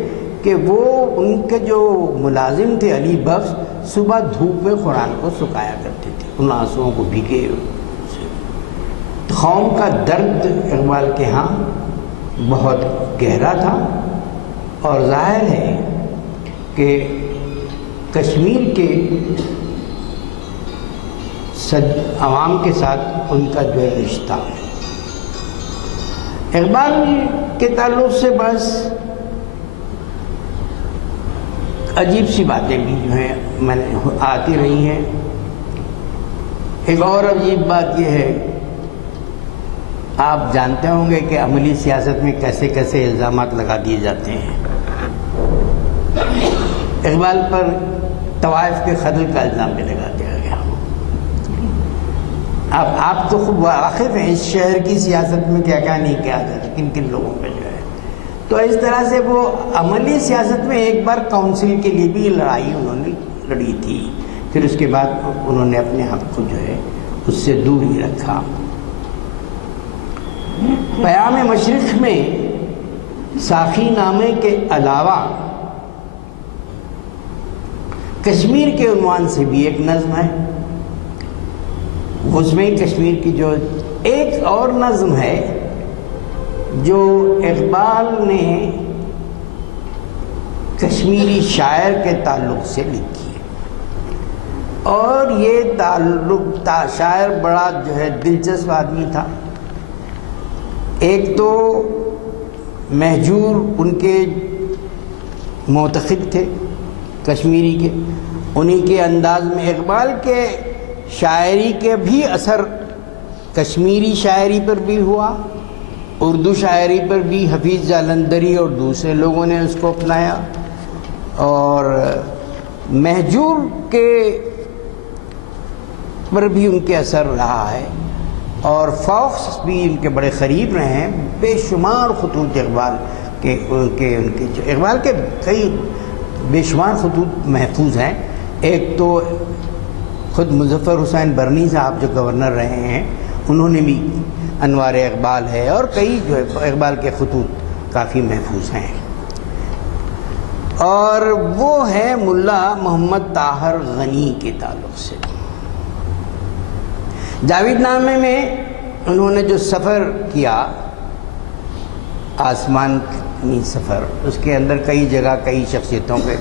کہ وہ ان کے جو ملازم تھے علی بخش، صبح دھوپ میں قرآن کو سکھایا کرتے تھے ان آنسوؤں کو بھیگے. قوم کا درد اقبال کے ہاں بہت گہرا تھا. اور ظاہر ہے کہ کشمیر کے عوام کے ساتھ ان کا جو ہے رشتہ، اقبال کے تعلق سے بس عجیب سی باتیں بھی جو ہیں میں نے آتی رہی ہیں. ایک اور عجیب بات یہ ہے، آپ جانتے ہوں گے کہ عملی سیاست میں کیسے کیسے الزامات لگا دیے جاتے ہیں. اقبال پر طوائف کے قتل کا الزام بھی لگا دیا گیا. اب آپ تو خوب واقف ہیں اس شہر کی سیاست میں کیا کیا نہیں کیا جاتا، کن کن لوگوں پہ جو ہے. تو اس طرح سے وہ عملی سیاست میں ایک بار کونسل کے لیے بھی لڑائی انہوں نے لڑی تھی. پھر اس کے بعد انہوں نے اپنے آپ کو جو ہے اس سے دور ہی رکھا. پیام مشرق میں ساقی نامے کے علاوہ کشمیر کے عنوان سے بھی ایک نظم ہے. اس میں کشمیر کی جو ایک اور نظم ہے جو اقبال نے کشمیری شاعر کے تعلق سے لکھی ہے. اور یہ تعلق شاعر بڑا جو ہے دلچسپ آدمی تھا. ایک تو مہجور ان کے معتقد تھے کشمیری کے، انہی کے انداز میں اقبال کے شاعری کے بھی اثر کشمیری شاعری پر بھی ہوا، اردو شاعری پر بھی حفیظ جالندھری اور دوسرے لوگوں نے اس کو اپنایا، اور مہجور کے پر بھی ان کے اثر رہا ہے، اور فوکس بھی ان کے بڑے قریب رہے ہیں۔ بے شمار خطوط اقبال کے اقبال کے کئی بے شمار خطوط محفوظ ہیں۔ ایک تو خود مظفر حسین برنی صاحب جو گورنر رہے ہیں، انہوں نے بھی انوار اقبال ہے، اور کئی جو اقبال کے خطوط کافی محفوظ ہیں، اور وہ ہے ملا محمد طاہر غنی کے تعلق سے۔ جاوید نامے میں انہوں نے جو سفر کیا، آسمانی سفر، اس کے اندر کئی جگہ کئی شخصیتوں پہ،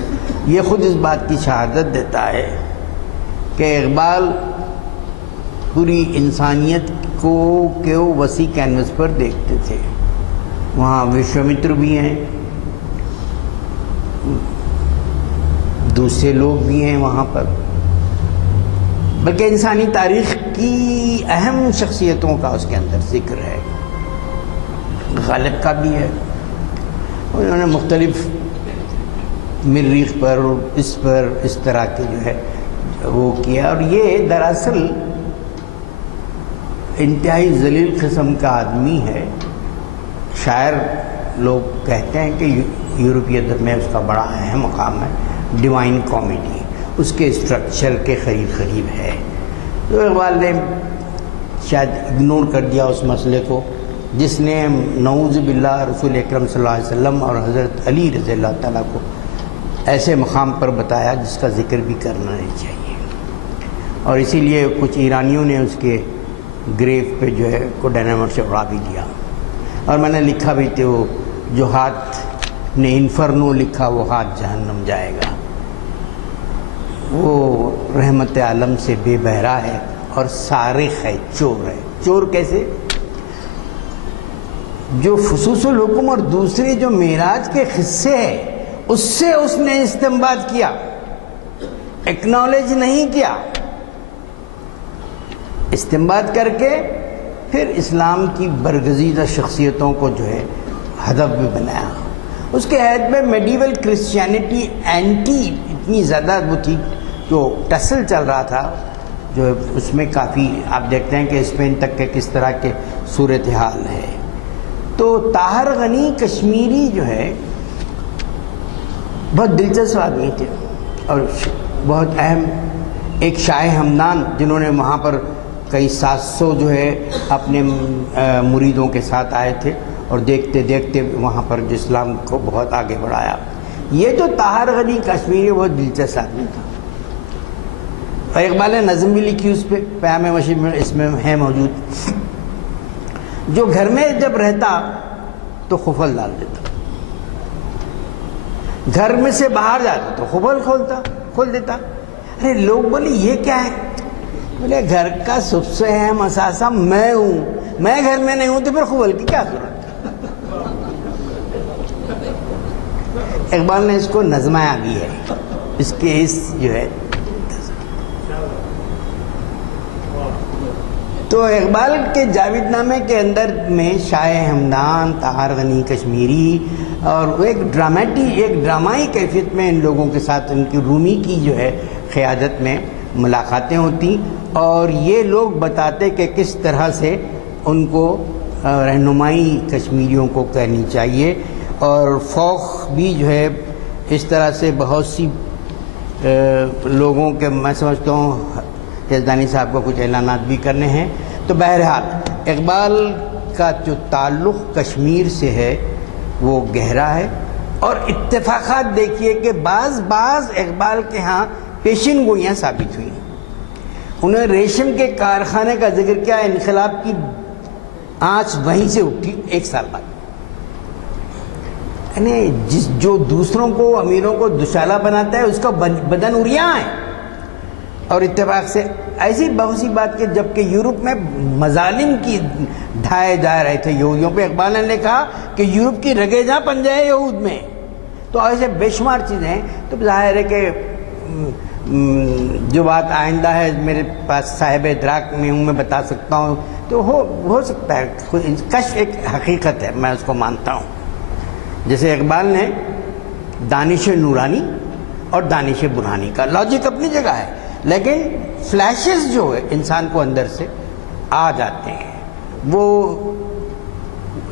یہ خود اس بات کی شہادت دیتا ہے کہ اقبال پوری انسانیت کو وسیع کینوس پر دیکھتے تھے۔ وہاں وشوامتر بھی ہیں، دوسرے لوگ بھی ہیں وہاں پر، بلکہ انسانی تاریخ کی اہم شخصیتوں کا اس کے اندر ذکر ہے۔ غالب کا بھی ہے، انہوں نے مختلف مریخ پر اس طرح کے جو ہے وہ کیا، اور یہ دراصل انتہائی ذلیل قسم کا آدمی ہے۔ شاعر لوگ کہتے ہیں کہ یورپی ادب میں اس کا بڑا اہم مقام ہے، ڈیوائن کامیڈی اس کے اسٹرکچر کے قریب ہے۔ تو اقبال نے شاید اگنور کر دیا اس مسئلے کو، جس نے نعوذ باللہ رسول اکرم صلی اللہ علیہ وسلم اور حضرت علی رضی اللہ تعالیٰ کو ایسے مقام پر بتایا جس کا ذکر بھی کرنا نہیں چاہیے، اور اسی لیے کچھ ایرانیوں نے اس کے گریو پہ جو ہے کو ڈائنامٹ سے اڑا بھی دیا، اور میں نے لکھا بھی تھے، وہ جو ہاتھ نے انفرنو لکھا وہ ہاتھ جہنم جائے گا، وہ رحمت عالم سے بے بہرا ہے اور سارق ہے، چور ہے۔ چور کیسے؟ جو فصوص الحکم اور دوسرے جو معراج کے قصے ہیں اس سے اس نے استنباط کیا، ایکنالج نہیں کیا، استنباط کر کے پھر اسلام کی برگزیدہ شخصیتوں کو جو ہے ہدف بھی بنایا۔ اس کے عہد میں میڈیول کرسچینٹی اینٹی اتنی زیادہ وہ تھی، جو ٹسل چل رہا تھا، جو اس میں کافی آپ دیکھتے ہیں کہ اسپین تک کے کس طرح کے صورتحال ہے۔ تو طاہر غنی کشمیری جو ہے بہت دلچسپ آدمی تھے، اور بہت اہم ایک شاہ ہمدان، جنہوں نے وہاں پر کئی 700 جو ہے اپنے مریدوں کے ساتھ آئے تھے، اور دیکھتے دیکھتے وہاں پر جو اسلام کو بہت آگے بڑھایا۔ یہ جو طاہر غنی کشمیری بہت دلچسپ آدمی تھا، اور اقبال نے نظم بھی لکھی اس پہ، پیام مشیب میں اس میں ہے موجود۔ جو گھر میں جب رہتا تو خفل ڈال دیتا، گھر میں سے باہر جاتا تو خفل کھول دیتا۔ ارے لوگ بولے یہ کیا ہے؟ بولے گھر کا سب سے اہم اثاثہ میں ہوں، میں گھر میں نہیں ہوں تو پھر خفل کی کیا ضرورت؟ اقبال نے اس کو نظمایا بھی ہے، اس کے اس جو ہے۔ تو اقبال کے جاوید نامے کے اندر میں شاہ ہمدان، طاہر غنی کشمیری، اور ایک ڈرامائی کیفیت میں ان لوگوں کے ساتھ ان کی رومی کی جو ہے قیادت میں ملاقاتیں ہوتی، اور یہ لوگ بتاتے کہ کس طرح سے ان کو رہنمائی کشمیریوں کو کرنی چاہیے، اور فوق بھی جو ہے اس طرح سے بہت سی لوگوں کے، میں سمجھتا ہوں یزدانی صاحب کو کچھ اعلانات بھی کرنے ہیں۔ تو بہرحال اقبال کا جو تعلق کشمیر سے ہے وہ گہرا ہے، اور اتفاقات دیکھیے کہ بعض اقبال کے ہاں پیشین گوئیاں ثابت ہوئی۔ انہوں نے ریشم کے کارخانے کا ذکر کیا، انقلاب کی آنچ وہیں سے اٹھی 1 سال بعد۔ یعنی جو دوسروں کو، امیروں کو دشالہ بناتا ہے، اس کا بدن اریاں ہے، اور اتفاق سے ایسی بہت سی بات کہ جب کہ یورپ میں مظالم کی ڈھائے جا رہے تھے یہودیوں پہ، اقبال نے کہا کہ یورپ کی رگیں جہاں بن جائے یہود میں. تو ایسے بے شمار چیزیں ہیں. تو ظاہر ہے کہ جو بات آئندہ ہے میرے پاس صاحب ادراک میں ہوں، میں بتا سکتا ہوں، تو ہو سکتا ہے. کشف ایک حقیقت ہے، میں اس کو مانتا ہوں. جیسے اقبال نے دانش نورانی اور دانش برہانی کا لاجک اپنی جگہ ہے، لیکن فلیشز جو ہے انسان کو اندر سے آ جاتے ہیں، وہ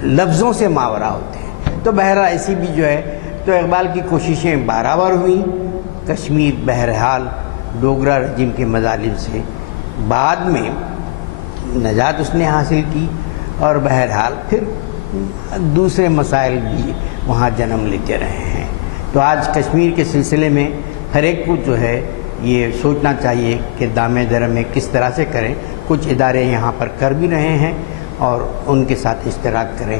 لفظوں سے ماورا ہوتے ہیں. تو بہرحال ایسی بھی جو ہے، تو اقبال کی کوششیں بارآور ہوئیں. کشمیر بہرحال ڈوگرا رجیم کے مظالم سے بعد میں نجات اس نے حاصل کی، اور بہرحال پھر دوسرے مسائل بھی وہاں جنم لیتے رہے ہیں. تو آج کشمیر کے سلسلے میں ہر ایک کو جو ہے یہ سوچنا چاہیے کہ دام درم کس طرح سے کریں. کچھ ادارے یہاں پر کر بھی رہے ہیں اور ان کے ساتھ اشتراک کریں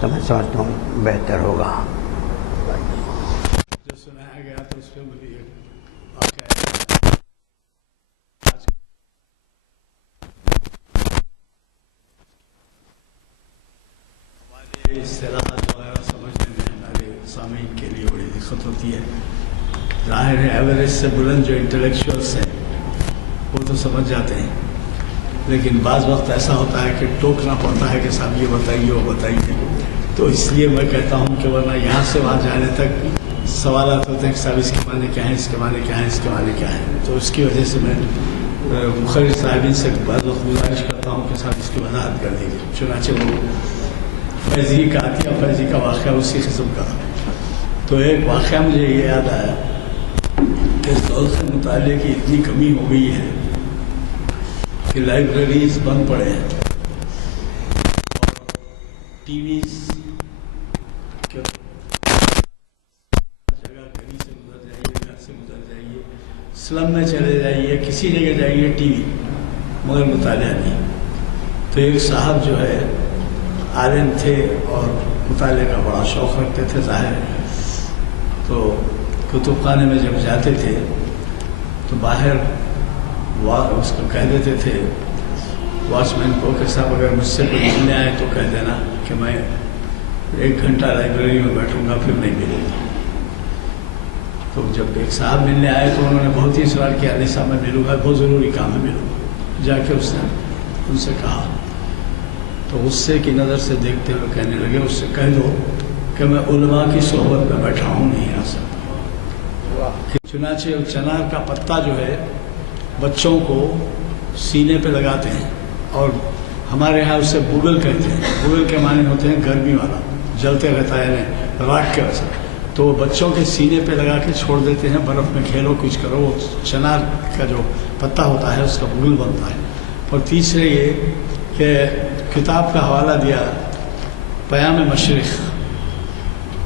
تو میں سمجھتا ہوں بہتر ہوگا. جو سنایا گیا تو اس پہ مجھے اصطلاحات وغیرہ سمجھنے میں ہمارے سامعین کے لیے بڑی دقت ہوتی ہے. ظاہر ہے ایوریج سے بلند جو انٹلیکچوئلس ہیں وہ تو سمجھ جاتے ہیں، لیکن بعض وقت ایسا ہوتا ہے کہ ٹوکنا پڑتا ہے کہ صاحب یہ بتائیے وہ بتائیے. تو اس لیے میں کہتا ہوں کہ ورنہ یہاں سے وہاں جانے تک سوالات ہوتے ہیں کہ صاحب اس کے معنی کیا ہیں، اس کے معنی کیا ہیں، اس کے معنی کیا ہیں. تو اس کی وجہ سے میں مخرج صاحبین سے بعض وقت گزارش کرتا ہوں کہ صاحب اس کی وضاحت کر دیجیے. چنانچہ وہ فیضی کا عطیہ فیضی کا واقعہ اسی قسم کا. تو ایک واقعہ مجھے یہ یاد آیا کہ اس دور سے مطالعے کی اتنی کمی ہو گئی ہے کہ لائبریریز بند پڑے ہیں، ٹی ویز جگہ گلی سے گزر جائیے، گھر سے گزر جائیے، سلم میں چلے جائیے، کسی جگہ جائیے ٹی وی، مگر مطالعہ نہیں. تو ایک صاحب جو ہے عالم تھے اور مطالعے کا بڑا شوق رکھتے تھے ظاہر ہے. تو کتب خانے میں جب جاتے تھے تو باہر اس کو کہہ دیتے تھے واچ مین کو کہ صاحب اگر مجھ سے کوئی ملنے آئے تو کہہ دینا کہ میں 1 گھنٹہ لائبریری میں بیٹھوں گا، پھر نہیں ملے گا. تو جب ایک صاحب ملنے آئے تو انہوں نے بہت ہی اصرار کیا، نہیں صاحب میں ملوں گا، بہت ضروری کام ہے ملوں گا. جا کے اس نے ان سے کہا تو غصے کی نظر سے دیکھتے ہوئے کہنے لگے اس سے کہہ دو کہ میں علماء کی صحبت میں بیٹھا ہوں، نہیں آ سکتا. چنانچہ چنار کا پتا جو ہے بچوں کو سینے پہ لگاتے ہیں، اور ہمارے ہاں اسے بوگل کہتے ہیں. بوگل کے معنی ہوتے ہیں گرمی والا، جلتے رہتا ہے یعنی راکھ کے وجہ. تو وہ بچوں کے سینے پہ لگا کے چھوڑ دیتے ہیں، برف میں کھیلو کچھ کرو. وہ چنار کا جو پتا ہوتا ہے اس کا بوگل بنتا ہے. اور تیسرے یہ کہ کتاب کا حوالہ دیا پیام مشرق،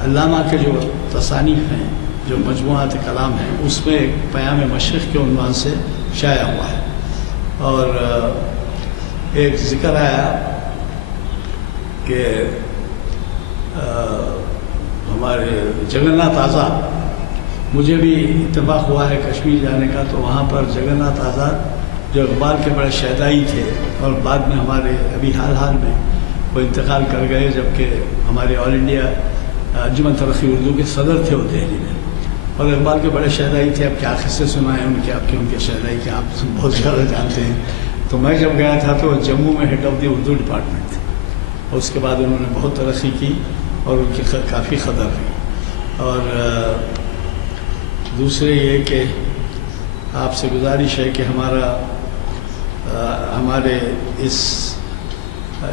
علامہ کے جو تصانیف ہیں، جو مجموعات کلام ہیں، اس میں ایک پیام مشرق کے عنوان سے شائع ہوا ہے. اور ایک ذکر آیا کہ ہمارے جگن ناتھ آزاد، مجھے بھی اتفاق ہوا ہے کشمیر جانے کا، تو وہاں پر جگن ناتھ آزاد جو اقبال کے بڑے شیدائی تھے اور بعد میں ہمارے ابھی حال میں وہ انتقال کر گئے، جبکہ ہمارے آل انڈیا انجمن ترقی اردو کے صدر تھے وہ دہلی میں، اور اقبال کے بڑے شیدائی تھے. اب کیا قصے سنائیں ان کے، آپ کے ان کے شیدائی کے آپ بہت زیادہ جانتے ہیں. تو میں جب گیا تھا تو جموں میں head of the Urdu department تھے، اور اس کے بعد انہوں نے بہت ترقی کی اور ان کی کافی قدر ہوئی. اور دوسرے یہ کہ آپ سے گزارش ہے کہ ہمارے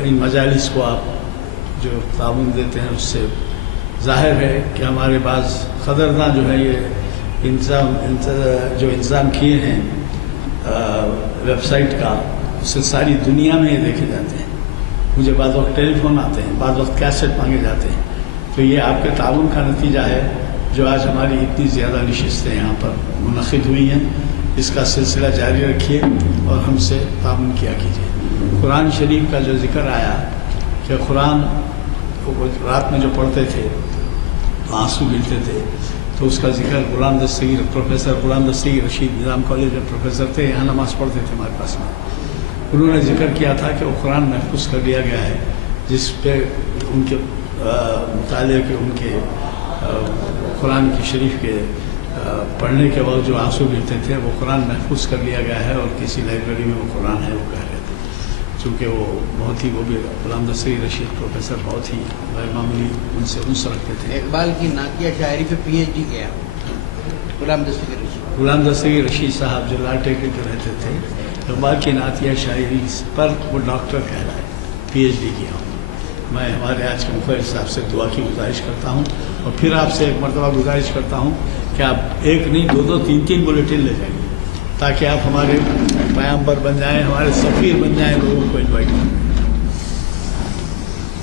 ان مجالس کو آپ جو تعاون دیتے ہیں اس سے ظاہر ہے کہ ہمارے بعض قدرداں جو ہے یہ انتظام کیے ہیں ویب سائٹ کا، اس سے ساری دنیا میں یہ دیکھے جاتے ہیں. مجھے بعض وقت ٹیلی فون آتے ہیں، بعض وقت کیسٹ مانگے جاتے ہیں. تو یہ آپ کے تعاون کا نتیجہ ہے جو آج ہماری اتنی زیادہ نشستیں یہاں پر منعقد ہوئی ہیں. اس کا سلسلہ جاری رکھیے اور ہم سے تعاون کیا کیجیے. قرآن شریف کا جو ذکر آیا کہ قرآن رات میں جو پڑھتے تھے تو آنسو گرتے تھے، تو اس کا ذکر غلام دستگیر پروفیسر غلام دستگیر رشید نظام کالج میں پروفیسر تھے، یہاں نماز پڑھتے تھے ہمارے پاس میں. انہوں نے ذکر کیا تھا کہ وہ قرآن محفوظ کر لیا گیا ہے جس پہ ان کے مطالعے کے ان کے قرآن کی شریف کے پڑھنے کے وقت جو آنسو گرتے تھے وہ قرآن محفوظ کر لیا گیا ہے، اور کسی لائبریری میں وہ قرآن ہے وہ کہہ رہے تھے. چونکہ وہ بہت ہی وہ بھی غلام دستگیر رشید پروفیسر بہت ہی غیر معمولی ان سے انس رکھتے تھے. اقبال کی نعتیہ شاعری پہ پی ایچ ڈی کیا غلام دستگیر رشید. غلام دستگیر رشید صاحب جو لال ٹیکری پہ رہتے تھے، اقبال کی نعتیہ شاعری پر وہ ڈاکٹر کہلائے، پی ایچ ڈی کیا ہوں. میں ہمارے آج کے مخرج صاحب سے دعا کی گزارش کرتا ہوں، اور پھر آپ سے ایک مرتبہ گزارش کرتا ہوں کہ آپ ایک نہیں دو تین بلیٹن لے جائیں گے تاکہ آپ ہمارے پیامبر بن جائیں، ہمارے سفیر بن جائیں، لوگوں کو انوائٹ کریں.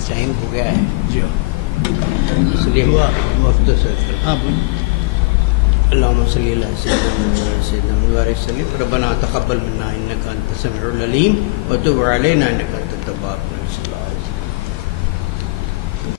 ٹائم ہو گیا ہے جی ہاں، اس لیے مختصر. ہاں اللهم صل على سيدنا محمد وسلم. ربنا تقبل منا انك انت السميع العليم وتب علينا انك انت التواب الرحيم.